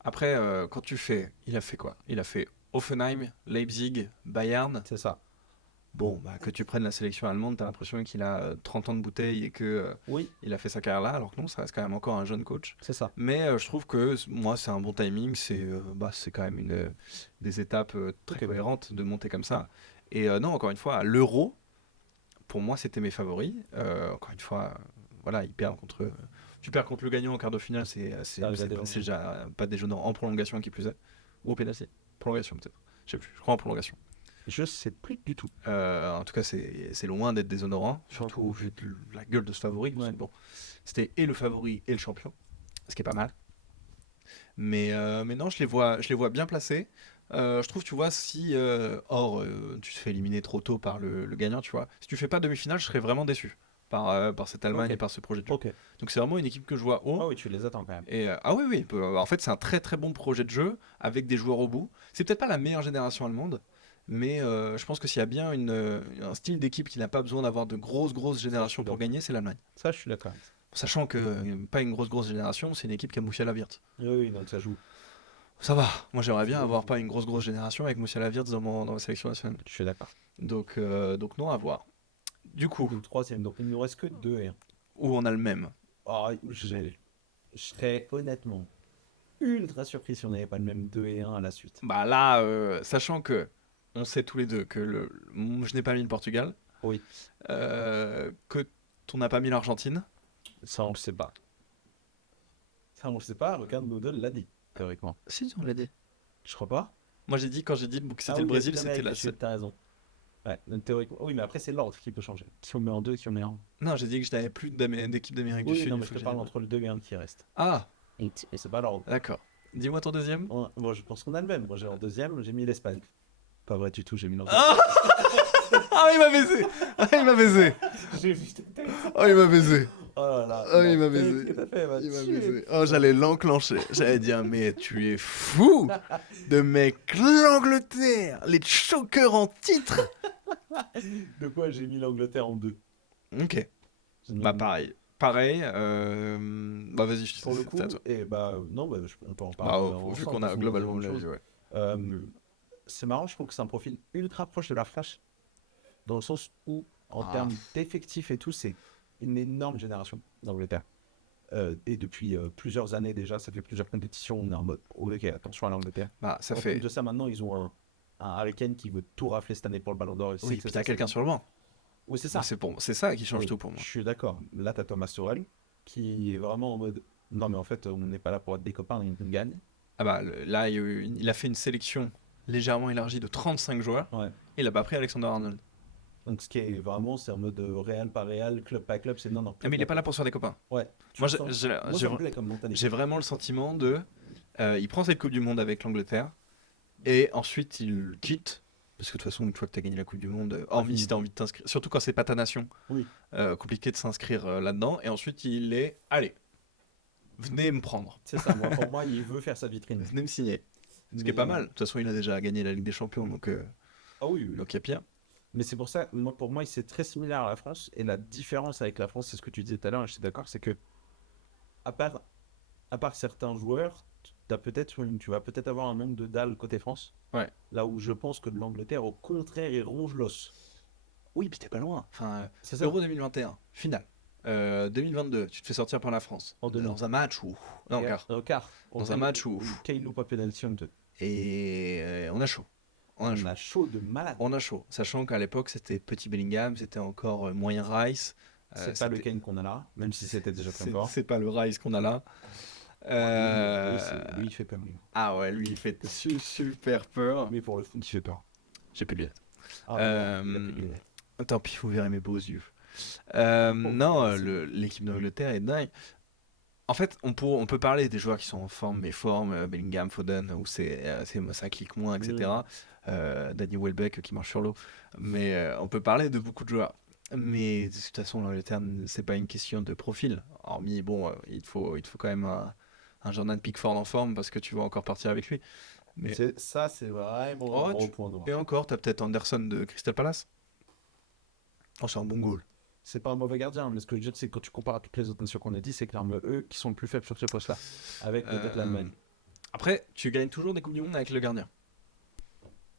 après, quand tu fais, il a fait quoi? Il a fait Hoffenheim, Leipzig, Bayern. C'est ça. Bon, bah, que tu prennes la sélection allemande, t'as l'impression qu'il a 30 ans de bouteille et que il a fait sa carrière là, alors que non, ça reste quand même encore un jeune coach. C'est ça. Mais je trouve que moi, c'est un bon timing, c'est quand même des étapes très cohérentes de monter comme ça. Et non, encore une fois, à l'Euro, pour moi, c'était mes favoris. Encore une fois, voilà, tu perds contre le gagnant en quart de finale, c'est déjà pas déjonnant en prolongation qui plus est. Ou au pénalty. Prolongation peut-être. Je sais plus, je crois en prolongation. Je sais plus du tout. En tout cas, c'est loin d'être déshonorant, surtout vu la gueule de ce favori. Ouais. Bon, c'était et le favori et le champion, ce qui est pas mal. Mais non, je les vois bien placés. Je trouve, tu vois, si tu te fais éliminer trop tôt par le gagnant, tu vois, si tu fais pas demi-finale, je serais vraiment déçu par cette Allemagne et par ce projet de jeu. Ok. Donc c'est vraiment une équipe que je vois haut. Ah oui, tu les attends quand même. Et ah oui, oui. En fait, c'est un très très bon projet de jeu avec des joueurs au bout. C'est peut-être pas la meilleure génération allemande, mais je pense que s'il y a bien un style d'équipe qui n'a pas besoin d'avoir de grosses générations pour gagner, c'est l'Allemagne. Ça, je suis d'accord. Sachant que pas une grosse génération, c'est une équipe qui a Musiala Wirtz. Oui, donc ça joue. Ça va. Moi, j'aimerais bien avoir pas une grosse génération avec Musiala Wirtz dans ma sélection nationale. Je suis d'accord. Donc non, à voir. Du coup, Le troisième, donc il ne nous reste que 2 et 1. où on a le même. Je serais honnêtement ultra surpris si on n'avait pas le même 2 et 1 à la suite. Bah là, sachant que on sait tous les deux que je n'ai pas mis le Portugal. Oui. Que on n'a pas mis l'Argentine. Ça, on le sait pas. Ça, on le sait pas. Regarde, Noodle l'a dit, théoriquement. Si, on l'a dit. Je crois pas. Moi, quand j'ai dit que c'était le Brésil, c'était la seule. T'as raison. Ouais, donc, théoriquement. Oui, mais après, c'est l'ordre qui peut changer. Qui on met en 2, qui on met en 1. Non, j'ai dit que je n'avais plus d'équipe d'Amérique du Oui, Sud. non, il mais faut je que te parle j'aille- entre le 2 et 1 qui reste. Ah, Et c'est pas l'ordre. d'accord. Dis-moi ton deuxième. Moi, je pense qu'on a le même. Moi, j'ai en deuxième, j'ai mis l'Espagne. Pas vrai du tout, j'ai mis l'Angleterre. Ah, il m'a baisé. Ah, il m'a baisé. J'ai vu ta tête. Oh, il m'a baisé. Oh là là. Oh, il m'a la baisé. tête que t'as fait, va Il m'a dessus. baisé. Oh, j'allais l'enclencher. J'allais dire, mais tu es fou de mettre l'Angleterre, les chokers en titre. De quoi j'ai mis l'Angleterre en 2. Ok. J'ai mis- Bah, pareil. Bah, vas-y, je te Pour le coup, c'est à toi. et non, on peut en Bah, parler. vu ensemble, qu'on a parce globalement dit le la même même avis, chose. ouais. C'est marrant, je trouve que c'est un profil ultra proche de la Flash, dans le sens où, en termes d'effectifs et tout, c'est une énorme génération d'Angleterre. Et depuis plusieurs années déjà, ça fait plusieurs compétitions, on est en mode ok, attention à l'Angleterre. Bah, ça En fait. plus de ça, maintenant, ils ont un Harry Kane qui veut tout rafler cette année pour le Ballon d'Or. Oui, puis t'as quelqu'un sur le banc. Oui, c'est ça. C'est ça qui change Oui, tout pour moi. Je suis d'accord. Là, t'as Thomas Tuchel qui est vraiment en mode non, mais en fait, on n'est pas là pour être des copains, on gagne. Ah bah, là, il a fait une sélection légèrement élargie de 35 joueurs. Ouais. Et il a pas pris Alexander Arnold. Donc, ce qui est vraiment, c'est en mode réal par réal, club par club, c'est non. Ah, mais il est pas là pour se faire des copains. Ouais. Moi, Ça me plaît comme mentalité. j'ai vraiment le sentiment de. Il prend cette Coupe du Monde avec l'Angleterre. Et ensuite, il quitte. Parce que de toute façon, une fois que tu as gagné la Coupe du Monde, hormis si tu as envie de t'inscrire, surtout quand c'est pas ta nation, Oui. compliqué de s'inscrire là-dedans. Et ensuite, il est. Allez, venez me prendre. C'est ça, pour moi, il veut faire sa vitrine. Venez me signer. Ce qui est pas mal. De toute façon, il a déjà gagné la Ligue des Champions. Donc il Ah oui, oui. y a pire. Mais c'est pour ça, pour moi, c'est très similaire à la France. Et la différence avec la France, c'est ce que tu disais tout à l'heure, et je suis d'accord, c'est que, à part certains joueurs, tu vas peut-être avoir un manque de dalle côté France. Ouais. Là où je pense que de l'Angleterre, au contraire, il ronge l'os. Oui, puis t'es pas loin. Enfin, C'est ça. Euro 2021, finale. 2022, tu te fais sortir par la France. En demi. Dans un match où. Non, quart. Dans un match où. Kane ou pas penalty, Et on a chaud. On a chaud de malade. On a chaud. Sachant qu'à l'époque, c'était petit Bellingham, c'était encore moyen Rice. C'est pas le Kane qu'on a là, même si c'était déjà très fort. C'est pas le Rice qu'on a là. Lui, il fait peur. Lui. Ah ouais, lui, il fait super peur. Mais pour le foot, il fait peur. J'ai plus de lunettes. Ah, il a plus de lunettes. Tant pis, vous verrez mes beaux yeux. L'équipe d'Angleterre est dingue. En fait, on peut parler des joueurs qui sont en forme, mais Bellingham, Foden, où ça clique moins, etc. Danny Welbeck qui marche sur l'eau. Mais on peut parler de beaucoup de joueurs. Mais de toute façon, l'Angleterre, c'est pas une question de profil. Hormis, il te faut quand même un Jordan Pickford en forme parce que tu vas encore partir avec lui. Mais... C'est vraiment un gros point noir. Et encore, t'as peut-être Anderson de Crystal Palace. Oh, c'est un bon goal. C'est pas un mauvais gardien, mais ce que je veux dire, c'est que quand tu compares à toutes les autres nations qu'on a dit, c'est clairement eux qui sont le plus faibles sur ce poste-là, avec peut-être l'Allemagne. Après, tu gagnes toujours des Coupes du Monde avec le gardien.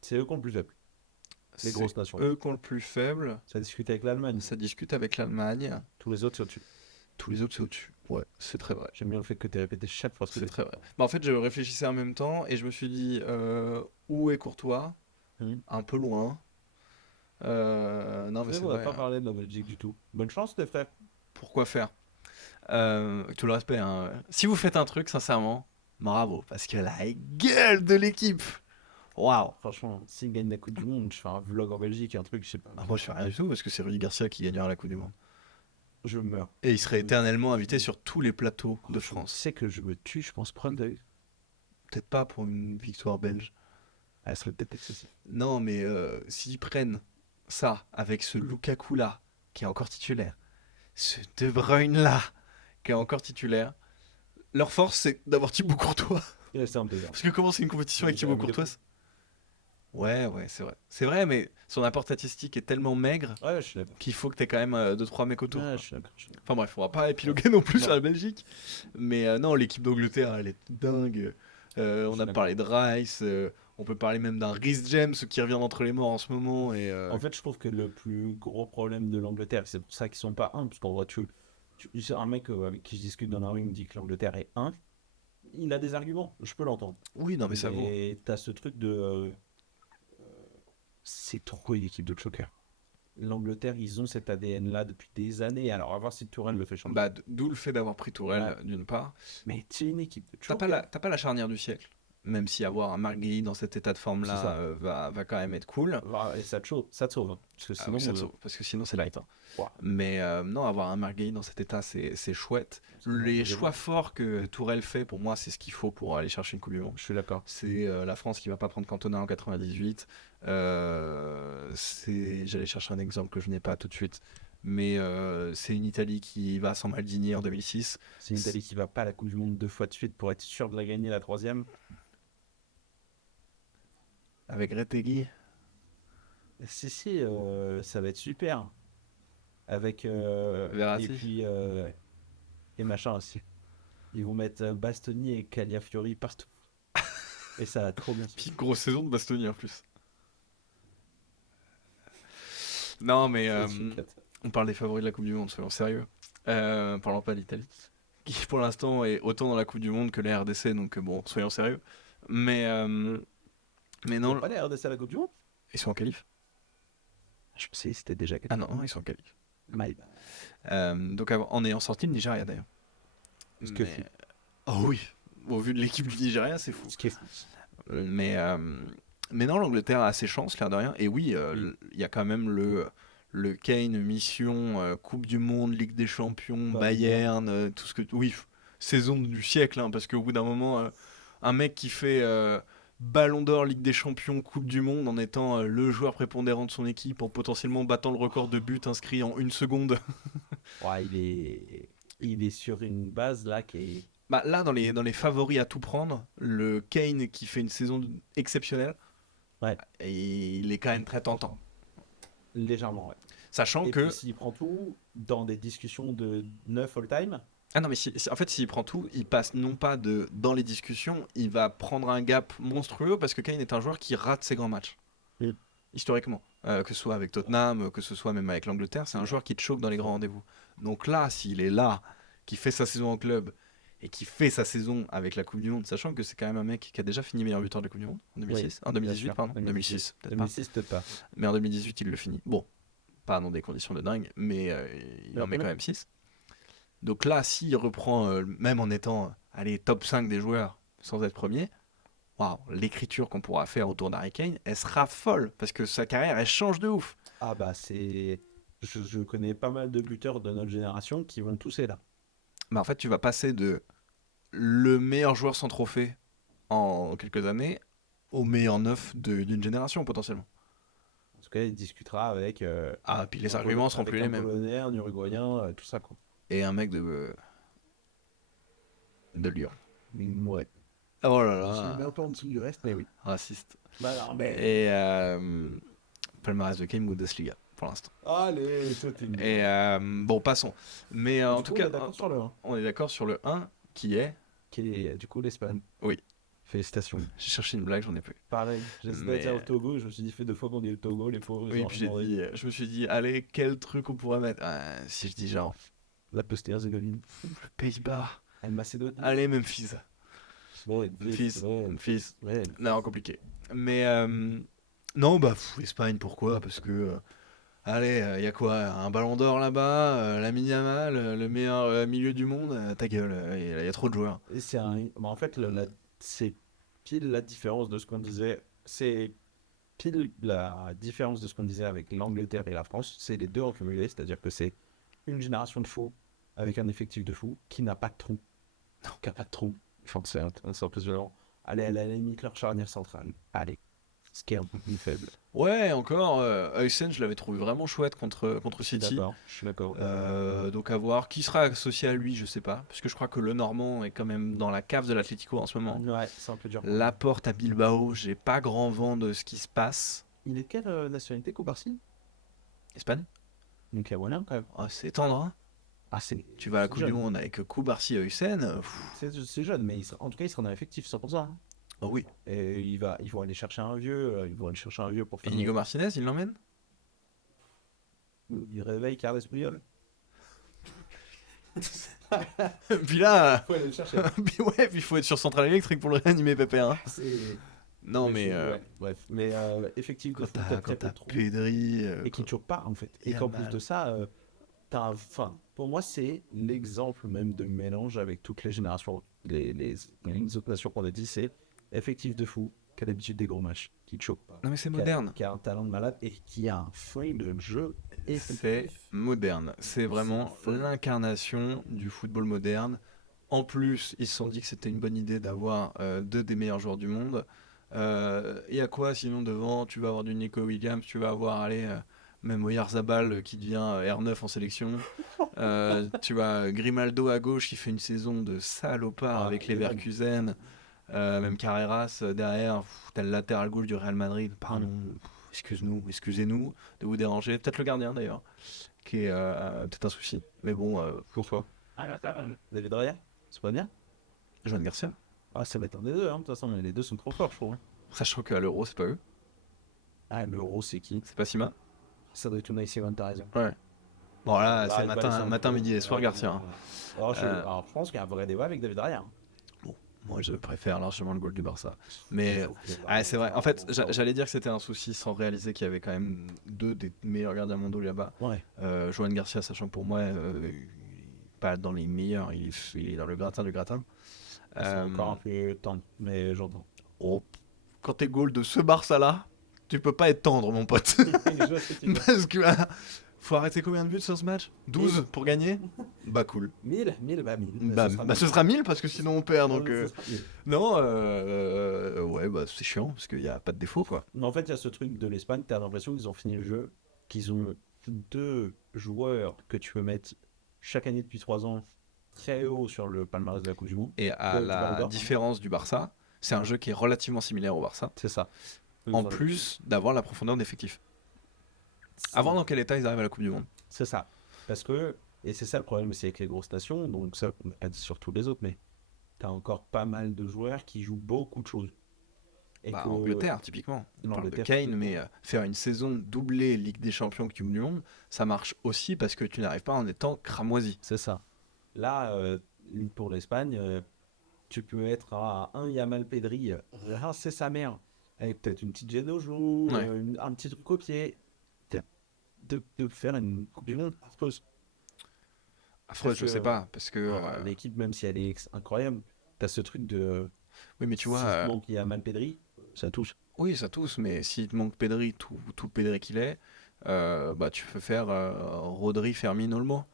C'est eux qui ont le plus faible. Les grosses nations. Eux qui ont le plus faible. Ça discute avec l'Allemagne. Ça discute avec l'Allemagne. Tous les autres, c'est au-dessus. Tous les autres, c'est au-dessus. Ouais, c'est très vrai. J'aime bien le fait que tu aies répété chaque fois. C'est très vrai. Bah, en fait, je réfléchissais en même temps et je me suis dit, où est Courtois ? Un peu loin. Non, mais c'est On va vrai. pas parler de la Belgique du tout. Bonne chance, les frères. Pourquoi faire Tout le respect. Hein. Si vous faites un truc, sincèrement, bravo. Parce que la gueule de l'équipe. Waouh. Franchement, s'ils gagnent la Coupe du Monde, je fais un vlog en Belgique, un truc, je sais pas. Moi, je fais rien du tout parce que c'est Rudy Garcia qui gagnera la Coupe du Monde. Je meurs. Et il serait éternellement invité sur tous les plateaux de France. Je sais que je me tue, je pense, prendre de... Peut-être pas pour une victoire belge. Elle serait peut-être excessive. Non, mais s'ils prennent ça avec ce Lukaku là, qui est encore titulaire, ce De Bruyne là, qui est encore titulaire, leur force c'est d'avoir Thibaut Courtois. C'est un plaisir. Parce que comment c'est une compétition avec Thibaut Courtois? Ouais, c'est vrai. C'est vrai, mais son apport statistique est tellement maigre Ouais, je suis d'accord. qu'il faut que t'aies quand même 2-3 mecs autour. Ouais, Quoi. je suis d'accord. Enfin bref, on va pas épiloguer non plus Non. sur la Belgique. Mais non, l'équipe d'Angleterre, elle est dingue. On a parlé de Rice, on peut parler même d'un Reece James qui revient d'entre les morts en ce moment. Et, En fait, je trouve que le plus gros problème de l'Angleterre, c'est pour ça qu'ils sont pas 1, parce qu'en vrai, c'est un mec avec qui je discute dans la rue, il me dit que l'Angleterre est 1. Il a des arguments, je peux l'entendre. oui, non, mais ça vaut. Et t'as ce truc de... c'est trop une équipe de choker. L'Angleterre, ils ont cet ADN-là depuis des années. Alors, on va voir si Tourelle le fait changer. Bah, d'où le fait d'avoir pris Tourelle, Ouais. d'une part. Mais c'est une équipe de T'as choker. pas la charnière du siècle. Même si avoir un Marc Guéhi dans cet état de C'est forme-là ça. va quand même être cool. Et ça te sauve. Ça te sauve, hein. Parce que Ah sinon, oui, ça te sauve, parce que sinon c'est light. Hein. Ouah. Mais non, avoir un Marc Guéhi dans cet état, c'est chouette. Les choix forts que Tourelle fait, pour moi, c'est ce qu'il faut pour aller chercher une Coupe du Monde. je suis d'accord. C'est la France qui va pas prendre Cantona en 98. J'allais chercher un exemple que je n'ai pas tout de suite. Mais c'est une Italie qui va sans Maldini en 2006. C'est une Italie qui va pas à la Coupe du Monde 2 fois de suite pour être sûr de la gagner la 3e. Avec Retegui. Si, ça va être super. Avec. Verratti. Et puis. Et machin aussi. Ils vont mettre Bastoni et Calafiori partout. Et ça va trop bien. Puis grosse saison de Bastoni en plus. Non, mais on parle des favoris de la Coupe du Monde, soyons sérieux. Parlons pas d'Italie, qui pour l'instant est autant dans la Coupe du Monde que la RDC, donc bon, soyons sérieux. Mais non, Pas les RDC à la Coupe du Monde. ils sont en qualif. Je sais, c'était déjà quelque Ah non, ils sont en qualif. mal. Donc en ayant sorti le Nigeria d'ailleurs. Ce que Mais- Oh oui, au vu de l'équipe du Nigeria, c'est fou. Ce qui est fou. Mais non, l'Angleterre a ses chances, l'air de rien. Et oui, il y a quand même le Kane mission Coupe du Monde, Ligue des Champions, Bah, Bayern, tout ce que... Oui, saison du siècle, hein, parce qu'au bout d'un moment, un mec qui fait Ballon d'Or, Ligue des Champions, Coupe du Monde, en étant le joueur prépondérant de son équipe, en potentiellement battant le record de buts inscrits en 1 seconde. Ouais, il est sur une base là qui est. Bah, là, dans les favoris à tout prendre, le Kane qui fait une saison exceptionnelle, Ouais. et il est quand même très tentant. Légèrement, ouais. Sachant Et que... puis s'il prend tout dans des discussions de 9 all-time, Ah non, mais en fait, s'il prend tout, il passe non pas dans les discussions, il va prendre un gap monstrueux parce que Kane est un joueur qui rate ses grands matchs. Oui. Historiquement. Que ce soit avec Tottenham, que ce soit même avec l'Angleterre, c'est un joueur qui te choque dans les grands rendez-vous. Donc là, s'il est là, qui fait sa saison en club et qui fait sa saison avec la Coupe du Monde, sachant que c'est quand même un mec qui a déjà fini meilleur buteur de la Coupe du Monde en 2006, en 2018, sûr. pardon, 2006, peut-être pas. 2006 peut-être pas. Mais en 2018, il le finit. Bon, pas dans des conditions de dingue, mais il en met quand même 6. Donc là, s'il reprend, même en étant allez, top 5 des joueurs sans être premier, waouh, l'écriture qu'on pourra faire autour d'Harry Kane, elle sera folle, parce que sa carrière, elle change de ouf. Ah bah c'est. Je connais pas mal de buteurs de notre génération qui vont tousser là. Mais en fait, tu vas passer de le meilleur joueur sans trophée en quelques années au meilleur neuf d'une génération, potentiellement. En tout cas, il discutera avec. Ah, puis les arguments seront plus les mêmes. Un Polonais, un Uruguayen, tout ça quoi. Et un mec de Lyon. Ouais. Oh là C'est là, un peu en dessous du reste, mais oui. raciste. Bah non, mais. Et palmarès de Kane Bundesliga pour l'instant. Allez, toi t'es une- Et bon, passons. Mais en Du tout coup, cas, on est d'accord sur le 1. on est d'accord sur le 1 qui est. Qui est du coup l'Espagne. Oui. Félicitations. J'ai cherché une blague, j'en ai plus. Pareil, j'hésitais à dire au Togo, je me suis dit, fait 2 fois qu'on dit le Togo, les pauvres. Oui, genre, puis je me suis dit, allez, quel truc on pourrait mettre. Si je dis genre, La Bosnie-Herzégovine. le Pays-Bas. La Macédoine. Allez, Memphis. Ouais, Memphis. ouais, Memphis. ouais. Non, compliqué. Mais Non, bah, l'Espagne, pourquoi? Parce que, allez, il y a quoi? Un ballon d'or là-bas, Lamine Yamal, le meilleur milieu du monde, ta gueule, il y a trop de joueurs. Et en fait, c'est pile la différence de ce qu'on disait. C'est pile la différence de ce qu'on disait avec l'Angleterre et la France. C'est les deux en cumulé, c'est-à-dire que c'est une génération de fous avec un effectif de fous qui n'a pas de trou. Non, qui n'a pas de trou. Enfin, c'est un peu violent. Allez, à la limite, leur charnière centrale. Allez, ce qui est un peu plus faible. Ouais, encore, Huysen, je l'avais trouvé vraiment chouette contre City. Je suis d'accord. Donc à voir. Qui sera associé à lui, je sais pas. Parce que je crois que le Normand est quand même dans la cave de l'Atlético en ce moment. Ouais, c'est un peu dur. Laporte à Bilbao, j'ai pas grand vent de ce qui se passe. Il est de quelle nationalité, Koubarsi? Espagne? Donc, il y a Wallin quand même. Oh, c'est tendre, hein. Ah, c'est. Tu vas à la c'est Coupe jeune. du Monde avec Koubarsi et Huysen. C'est jeune, mais en tout cas, il sera dans l'effectif 100%. Hein. Oh oui. Et ils vont aller chercher un vieux. Ils vont aller chercher un vieux pour Et faire. Inigo Martinez, il l'emmène? Il réveille Carles Puyol. Puis là, Faut aller le chercher. puis ouais, puis il faut être sur Centrale électrique pour le réanimer, Pépé. Hein. Non, mais Bref, mais effectivement, quand t'as Pedri. et qui ne choque pas en fait. Et Yamal. qu'en plus de ça, enfin, pour moi, c'est l'exemple même de mélange avec toutes les générations, les autres nations qu'on a dit, c'est effectif de fou, qui a l'habitude des gros matchs, qui ne choque pas. Non, mais c'est Qui moderne. qui a un talent de malade et qui a un feuille de jeu C'est effectif. moderne. C'est vraiment C'est l'incarnation du football moderne. En plus, ils se sont dit que c'était une bonne idée d'avoir deux des meilleurs joueurs du monde. Et à quoi sinon devant? Tu vas avoir du Nico Williams, tu vas avoir allez, même Oyarzabal qui devient R9 en sélection. Tu as Grimaldo à gauche qui fait une saison de salopard avec les Leverkusen. Même Carreras derrière. T'as le latéral gauche du Real Madrid. Pardon, excusez-nous de vous déranger. Peut-être le gardien d'ailleurs, qui est peut-être un souci. Mais bon, pourquoi? David Raya, c'est pas bien? Joan Garcia. Ah, ça va être un des deux, hein, de toute façon, mais les deux sont trop forts, je trouve. Hein. Sachant qu'à l'Euro, c'est pas eux. Ah, l'Euro, c'est qui? C'est pas Sima. Ça doit être Unai Simon, t'as raison. Ouais. Bon là, Bah, c'est il va matin, aller matin, sur- midi et soir Ouais, Garcia. Hein. Alors, alors, je pense qu'il y a un vrai débat avec David Raya. Hein. Bon, moi je préfère largement le goal du Barça. Mais c'est vrai. En fait, j'allais dire que c'était un souci sans réaliser qu'il y avait quand même deux des meilleurs gardiens mondiaux là-bas. Ouais. Joan Garcia, sachant que pour moi, il est pas dans les meilleurs, il est dans le gratin du gratin. C'est encore un peu tendre, mais j'entends. Oh, quand t'es goal de ce Barça-là, tu peux pas être tendre, mon pote. Parce que là, faut arrêter combien de buts sur ce match? 12 pour gagner? Bah cool. 1000, bah 1000. Bah, ce sera 1000 parce que sinon on perd. Donc, Ce sera 1000. non, ouais, bah c'est chiant parce qu'il n'y a pas de défaut quoi. Mais en fait, il y a ce truc de l'Espagne, t'as l'impression qu'ils ont fini le jeu, qu'ils ont deux joueurs que tu peux mettre chaque année depuis 3 ans très haut sur le palmarès de la Coupe du Monde. Et à Du Ballon la d'Or. différence du Barça, c'est un jeu qui est relativement similaire au Barça, C'est ça. en plus d'avoir la profondeur d'effectif. Avant, dans quel état ils arrivent à la Coupe du Monde? C'est ça. Parce que, et c'est ça le problème aussi avec les grosses nations, donc ça, on n'a pas dit sur tous les autres, mais t'as encore pas mal de joueurs qui jouent beaucoup de choses. Et Bah, que- Angleterre, typiquement. On parle de L'Angleterre, Kane, typiquement. mais faire une saison doublée Ligue des Champions Coupe du Monde, ça marche aussi parce que tu n'arrives pas en étant cramoisi. C'est ça. Là, pour l'Espagne, tu peux être à un Yamal Pedri, rincer sa mère, avec peut-être une petite gêne au genou, Ouais. un petit truc au pied, de faire une Coupe du Monde affreuse. Affreuse, Parce je que, sais pas, parce que... L'équipe, même si elle est incroyable, t'as ce truc de... oui, mais tu si vois... il manque Yamal Pedri, ça touche. oui, ça tous, mais s'il te manque Pedri, tout le Pedri qu'il est, bah tu peux faire Rodri, Fermin, Olmo.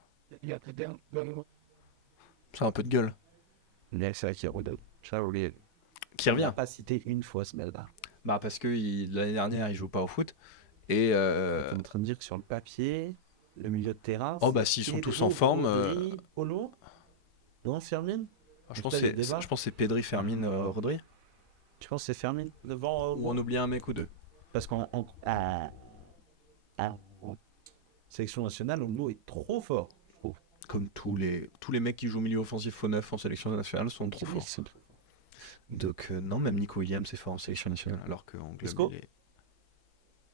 Ça a un peu de gueule. Mais c'est vrai qu'il y a Rodin. J'ai oublié. Qui On revient. n'a pas cité une fois ce là. Bah parce que l'année dernière, il joue pas au foot. Et... T'es en train de dire que sur le papier, le milieu de terrain... oh bah c'est s'ils sont Pedro, tous en forme... Rodri, Olmo. Non, Fermin. je pense Peut-être que le débat. c'est Pedri, Fermin, Rodri. Tu penses que c'est Fermin devant Ou on oublie un mec ou deux. Parce qu'en sélection nationale, Olmo est trop fort. Comme tous les mecs qui jouent milieu offensif faux neuf en sélection nationale sont trop forts. Donc non, même Nico Williams est fort en sélection nationale, alors qu'en club, Isco il est...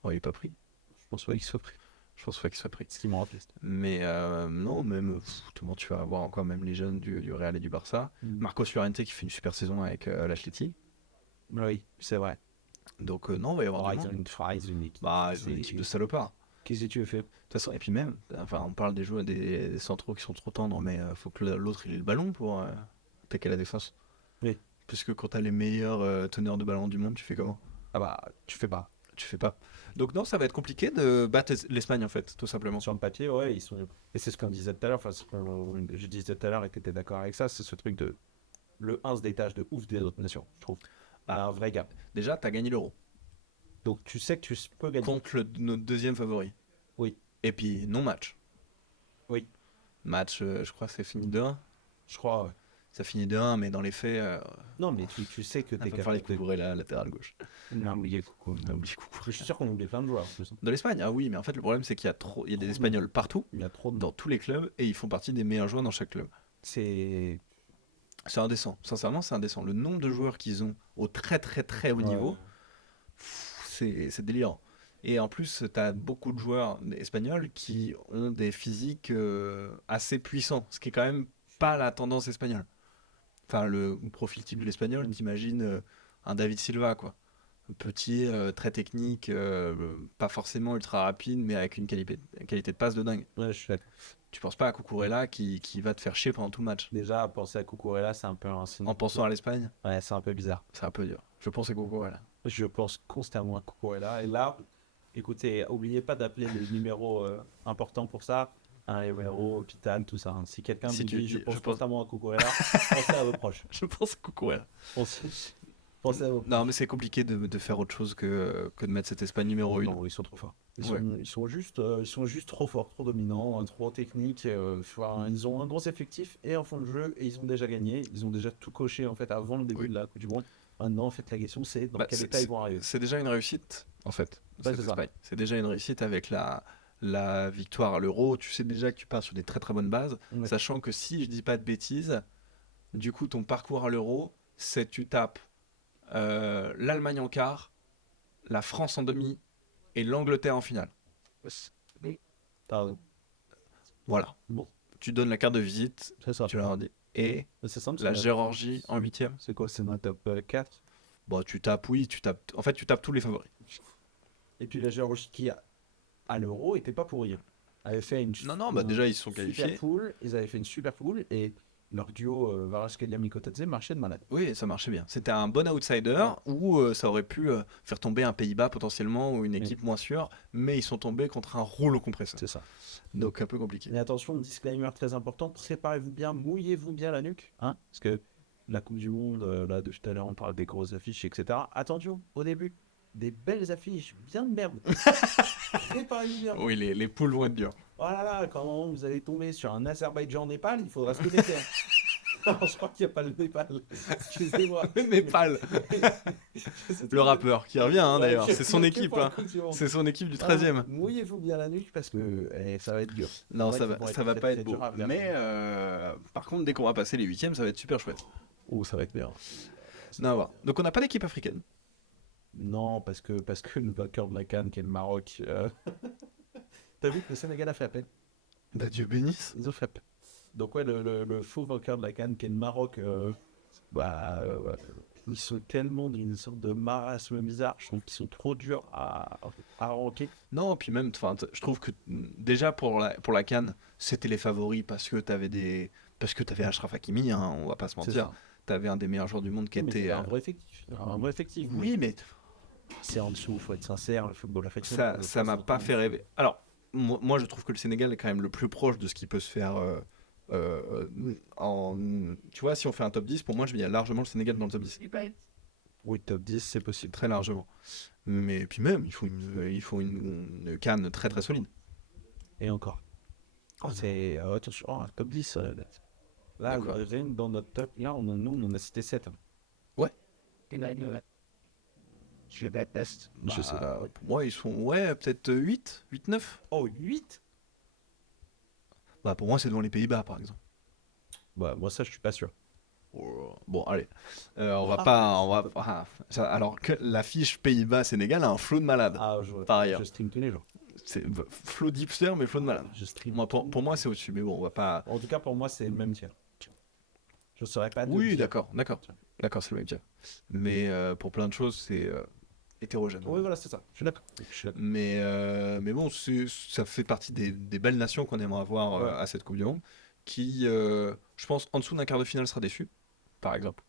oh, il est pas pris. Je pense pas qu'il soit pris. Je pense pas qu'il soit pris. Ce qui m'en rappelle. Mais non, même tout le monde, tu vas avoir encore même les jeunes du Real et du Barça. Marcos Llorente qui fait une super saison avec l'Atleti. Oui, c'est vrai. Donc non, il va y avoir du Ils ont monde. une équipe. Bah, ils ont une équipe de salopards. Qu'est-ce que tu veux faire? De toute façon, et puis même, enfin, on parle des joueurs, des centraux qui sont trop tendres, mais faut que l'autre il ait le ballon pour attaquer la défense. Oui. Puisque quand t'as les meilleurs teneurs de ballon du monde, tu fais comment? Ah bah, tu fais pas. Tu fais pas. Donc non, ça va être compliqué de battre l'Espagne en fait, tout simplement. Sur le papier, ouais, ils sont. Et c'est ce qu'on disait tout à l'heure, enfin, je disais tout à l'heure et t'étais d'accord avec ça, c'est ce truc de. Le 1 se détache de ouf des autres nations, je trouve. Il y a un vrai gap. Déjà, t'as gagné l'Euro Donc tu sais que tu peux gagner. contre notre deuxième favori. Oui. Et puis non match. Oui. Match, je crois que c'est fini 2-1. Je crois, ouais. Ça finit 2-1, mais dans les faits, Non, mais tu sais que il t'es va falloir les couvrir la latérale gauche. On a oublié Coucou. On a oublié Coucou. Je suis sûr qu'on oublie plein de joueurs. En plus. De l'Espagne, ah oui, mais en fait le problème c'est qu'il y a trop, il y a des Espagnols partout, Il y a trop de. dans tous les clubs, et ils font partie des meilleurs joueurs dans chaque club. C'est. C'est indécent, sincèrement c'est indécent. Le nombre de joueurs qu'ils ont au très très très haut niveau, c'est délirant. Et en plus, tu as beaucoup de joueurs espagnols qui ont des physiques assez puissants, ce qui est quand même pas la tendance espagnole. Enfin, le profil type de l'espagnol, t'imagines un David Silva, quoi. Petit, très technique, pas forcément ultra rapide, mais avec une qualité de passe de dingue. Ouais, je suis d'accord. Tu penses pas à Cucurella qui va te faire chier pendant tout le match. Déjà, penser à Cucurella, c'est un peu un signe. En pensant à l'Espagne, Ouais, c'est un peu bizarre. c'est un peu dur. Je pense à Cucurella. Je pense constamment à Cucurella. Et là, écoutez, oubliez pas d'appeler les numéros importants pour ça. Un numéro, hôpital, tout ça. Si quelqu'un Si vous tu dit, je dis- pense je pense- constamment à Cucurella, pensez à vos proches. Je pense à Cucurella. Pensez à vos proches. Non, mais c'est compliqué de faire autre chose que de mettre cette Espagne numéro 1. Non, ils sont trop forts. Ouais. Ils sont juste trop forts, trop dominants, trop techniques. Ils ont un gros effectif et en fond de jeu, et ils ont déjà gagné. Ils ont déjà tout coché en fait avant le début de la Coupe du Monde. Maintenant, en fait, la question c'est dans quel état ils vont arriver. C'est déjà une réussite, en fait. Ouais, cette c'est ça. Espagne. C'est déjà une réussite avec la victoire à l'Euro. Tu sais déjà que tu pars sur des très très bonnes bases, Ouais. sachant que si je dis pas de bêtises, du coup, ton parcours à l'Euro, c'est tu tapes l'Allemagne en quart, la France en demi et l'Angleterre en finale. T'as raison. Voilà. Bon, Tu donnes la carte de visite, c'est ça. tu leur dis. Et C'est simple. la c'est Géorgie en huitième. C'est quoi? C'est ma top 4. Bon, tu tapes, oui, tu tapes. En fait, tu tapes tous les favoris. Et puis la Géorgie qui à l'Euro était pas pourrie. Avait fait une Non, bah déjà, ils se sont super qualifiés. poule. Ils avaient fait une super poule et leur duo Kvaratskhelia Mikotadze marchait de malade. Oui, ça marchait bien. C'était un bon outsider où ça aurait pu faire tomber un Pays-Bas potentiellement ou une équipe moins sûre, mais ils sont tombés contre un rouleau compresseur. C'est ça. Donc un peu compliqué. Et attention, disclaimer très important, préparez-vous bien, mouillez-vous bien la nuque, hein, parce que la Coupe du Monde, là, de tout à l'heure, on parle des grosses affiches, etc. Attention, au début, des belles affiches, bien de merde. Préparez-vous bien. Oui, les poules vont être dures. Oh là là, quand vous allez tomber sur un Azerbaïdjan-Népal, il faudra se connecter. Non, je crois qu'il n'y a pas le Népal. Excusez-moi. Le Népal, le rappeur qui revient hein, d'ailleurs. Ouais, C'est son qui- équipe. qui- Hein. C'est son équipe du 13e. Mouillez-vous bien la nuque parce que ça va être dur. Non, Ouais, ça ils va, vont ça va très, pas très être beau. durs à regarder. Mais par contre, dès qu'on va passer les huitièmes, ça va être super chouette. Oh, ça va être bien. Non, à voir. Donc on n'a pas d'équipe africaine. Non, parce que le vainqueur de la CAN, qui est le Maroc. T'as vu que le Sénégal a fait appel? Bah Dieu bénisse. Ils ont fait appel. Donc, ouais, le faux vainqueur de la CAN, qui est le Maroc, ils sont tellement dans une sorte de marasme bizarre. Je trouve qu'ils sont trop durs à ranker. Non, puis même, je trouve que déjà pour la CAN, c'était les favoris parce que t'avais Achraf Hakimi, hein, on va pas se C'est mentir. ça. T'avais un des meilleurs joueurs du monde qui Oui, mais était. c'est un vrai effectif. Un vrai effectif. Oui, mais C'est en dessous, faut être sincère. Le football africain. ça m'a pas fait rêver. Alors, moi, je trouve que le Sénégal est quand même le plus proche de ce qui peut se faire. Tu vois, si on fait un top 10, pour moi, je mets largement le Sénégal dans le top 10. Oui, top 10, c'est possible. Très largement. Mais puis même, il faut une CAN très très solide. Et encore. C'est attention, un top 10. Là, D'accord. rien que dans notre top, là, on a cité 7. Ouais. Je déteste. Je sais Bah, pas. pour moi, ils sont, peut-être 8, 9. Oh, 8? Bah, pour moi, c'est devant les Pays-Bas, par exemple. Bah, moi, ça, je suis pas sûr. Bon, allez. Alors que l'affiche Pays-Bas-Sénégal a un flot de malade. Ah, Par ailleurs. je stream tous les jours. C'est flot d'hipster, mais flot de malade. Je stream. Moi, pour moi, c'est au-dessus. Mais bon, on va pas. En tout cas, pour moi, c'est le même tiers. Je saurais pas te Oui, dire. d'accord, c'est le même tiers. Mais pour plein de choses, c'est. hétérogène. Oui, voilà, c'est ça. Je suis d'accord. Mais bon, ça fait partie des belles nations qu'on aimerait avoir Ouais. à cette Coupe du Monde, qui, je pense, en dessous d'un quart de finale sera déçu, par exemple.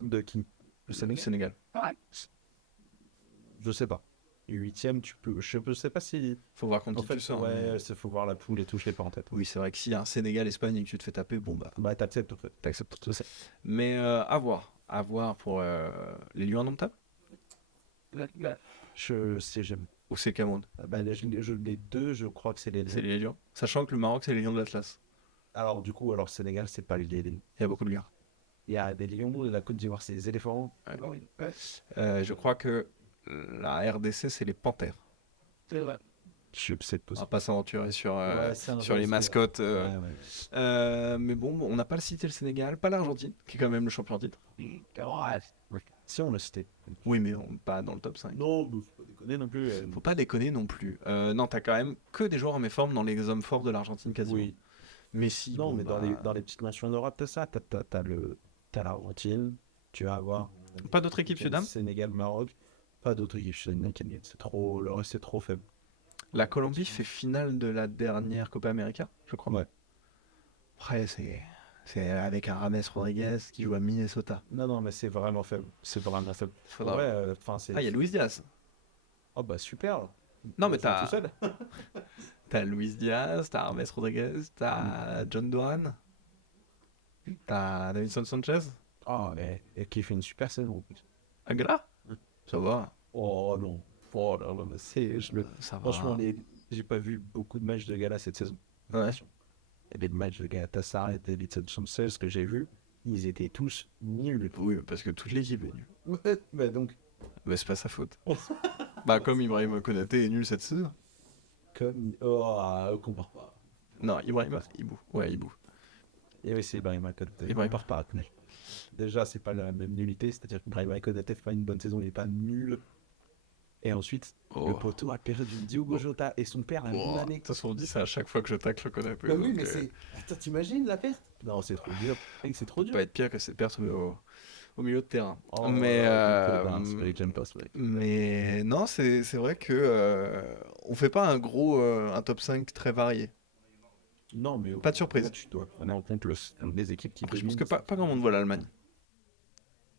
De qui? Le Le Sénégal? Sénégal. Je sais pas. 8e, tu peux. Je sais pas si. Faut voir contre En qui fait, tu sors. ouais, il faut voir la poule et tout, je l'ai pas en tête. Oui, c'est vrai que s'il y a un Sénégal-Espagne et que tu te fais taper, bon bah, Bah, t'acceptes en fait. t'acceptes. Je sais. Mais à voir. À voir pour les Lions indomptables Je sais, j'aime. ou c'est le Cameroun? Bah, les deux, je crois que c'est les C'est les Lions. Sachant que le Maroc, c'est les Lions de l'Atlas. Alors, du coup, Sénégal, c'est pas les lions. Il y a beaucoup de lions. Il y a des lions, la Côte d'Ivoire, c'est les éléphants. Je crois que la RDC, c'est les Panthères. Je sais pas. On va pas s'aventurer sur, Ouais, c'est un sur jeu, les c'est- mascottes. Ouais, ouais. Mais bon, on n'a pas cité le Sénégal, pas l'Argentine, qui est quand même le champion en titre. Si on l'a cité. Oui, mais pas dans le top 5. Non, mais faut pas déconner non plus. Faut pas déconner non plus. Non, t'as quand même que des joueurs en méforme dans les hommes forts de l'Argentine quasiment. Oui. Messi, Non, bon, mais bah, dans les petites nations d'Europe, t'as ça. T'as l'Argentine, tu vas avoir. pas d'autres équipes sud-am. Sénégal, Maroc. Pas d'autres équipes sud-américaines. C'est trop. Le reste, c'est trop faible. La Colombie fait finale de la dernière Copa América, je crois. Ouais. Après, c'est avec un James Rodriguez qui joue à Minnesota. Non, mais c'est vraiment faible. C'est vraiment faible. Faudra- Ouais, enfin, c'est. Ah, il y a Luis Diaz. Oh, bah, super. Non, mais Ils sont t'as tout seuls. t'as Luis Diaz, t'as James Rodriguez, t'as John Doran, t'as Davinson Sanchez, Oh, et qui fait une super saison. Agra. Mm. Ça va, Oh non. Oh là là, mais ça va. franchement, j'ai pas vu beaucoup de matchs de gala cette saison. Ouais. Et les matchs de Galatasaray et Davidson Sanchez que j'ai vus, ils étaient tous nuls. Oui, parce que toute l'équipe est nulle. Ouais, bah donc, Mais c'est pas sa faute. Bah, comme Ibrahim Konaté est nul cette saison. comme. Oh, compare pas. Non, Ibrahim, Ibou. Ouais, Ibou. Et oui, c'est Ibrahima Konaté. Ibrahima. Compare pas. Déjà, c'est pas la même nullité, c'est-à-dire qu'Ibrahima Konaté fait pas une bonne saison, il est pas nul. Et ensuite, Oh. le poteau a perdu Diogo Jota et son père a Oh. une De année. toute façon, on dit ça à chaque fois que je tacle Konaté. Bah oui, donc, mais c'est. Attends, t'imagines la perte? Non, c'est trop dur. Mec, c'est trop Ça dur. peut être pire que cette perte au milieu de terrain. Oh, mais j'aime pas ce mec. mais non, c'est vrai que on fait pas un top 5 très varié. Non, mais Pas de surprise. là, tu dois prendre en compte les équipes qui Après, je pense dominent. que pas grand monde voit l'Allemagne.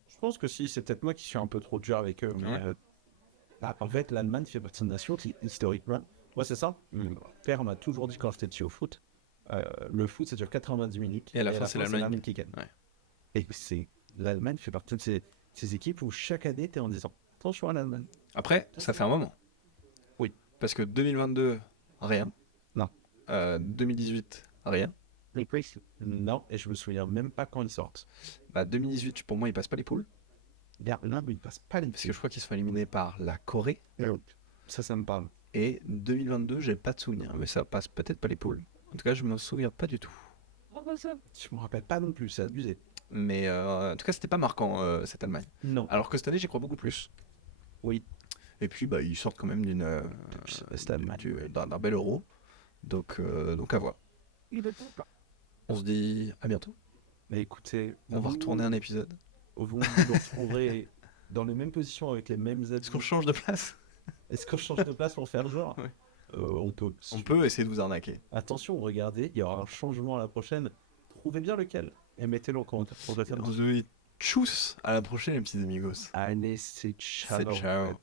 Je pense que si, c'est peut-être moi qui suis un peu trop dur avec eux. Mais, Ouais. en fait, l'Allemagne fait partie d'une nation qui, historiquement. Ouais, c'est ça. Mon père m'a toujours dit quand j'étais petit au foot, le foot, ça dure 90 minutes. Et à la fin, c'est l'Allemagne qui gagne. Ouais. Et l'Allemagne fait partie de ces équipes où chaque année, tu es en disant attention à l'Allemagne. Après, ça fait un moment. Oui. Parce que 2022, rien. Non. 2018, rien. Non, et je me souviens même pas quand ils sortent. Bah, 2018, pour moi, ils passent pas les poules. Là, ils passent pas les Parce que je crois qu'ils sont éliminés par la Corée. Ça me parle. Et 2022, j'ai pas de souvenir. Mais ça passe peut-être pas les poules. En tout cas, je me souviens pas du tout. Je me rappelle pas non plus, c'est abusé. Mais en tout cas, c'était pas marquant, cette Allemagne. Non. Alors que cette année, j'y crois beaucoup plus. Oui. Et puis, bah, ils sortent quand même d'un bel euro. Donc à voir. On se dit à bientôt. Mais écoutez, On va retourner un épisode. Vous nous retrouverez dans les mêmes positions avec les mêmes aides. Est-ce qu'on change de place? Est-ce qu'on change de place pour faire genre? Ouais. On peut. On peut essayer de vous arnaquer. Attention, regardez, il y aura un changement à la prochaine. Trouvez bien lequel et mettez-le en commentaire pour le faire. On se dit tchuss à la prochaine, les petits amigos. Allez, c'est ciao. C'est ciao.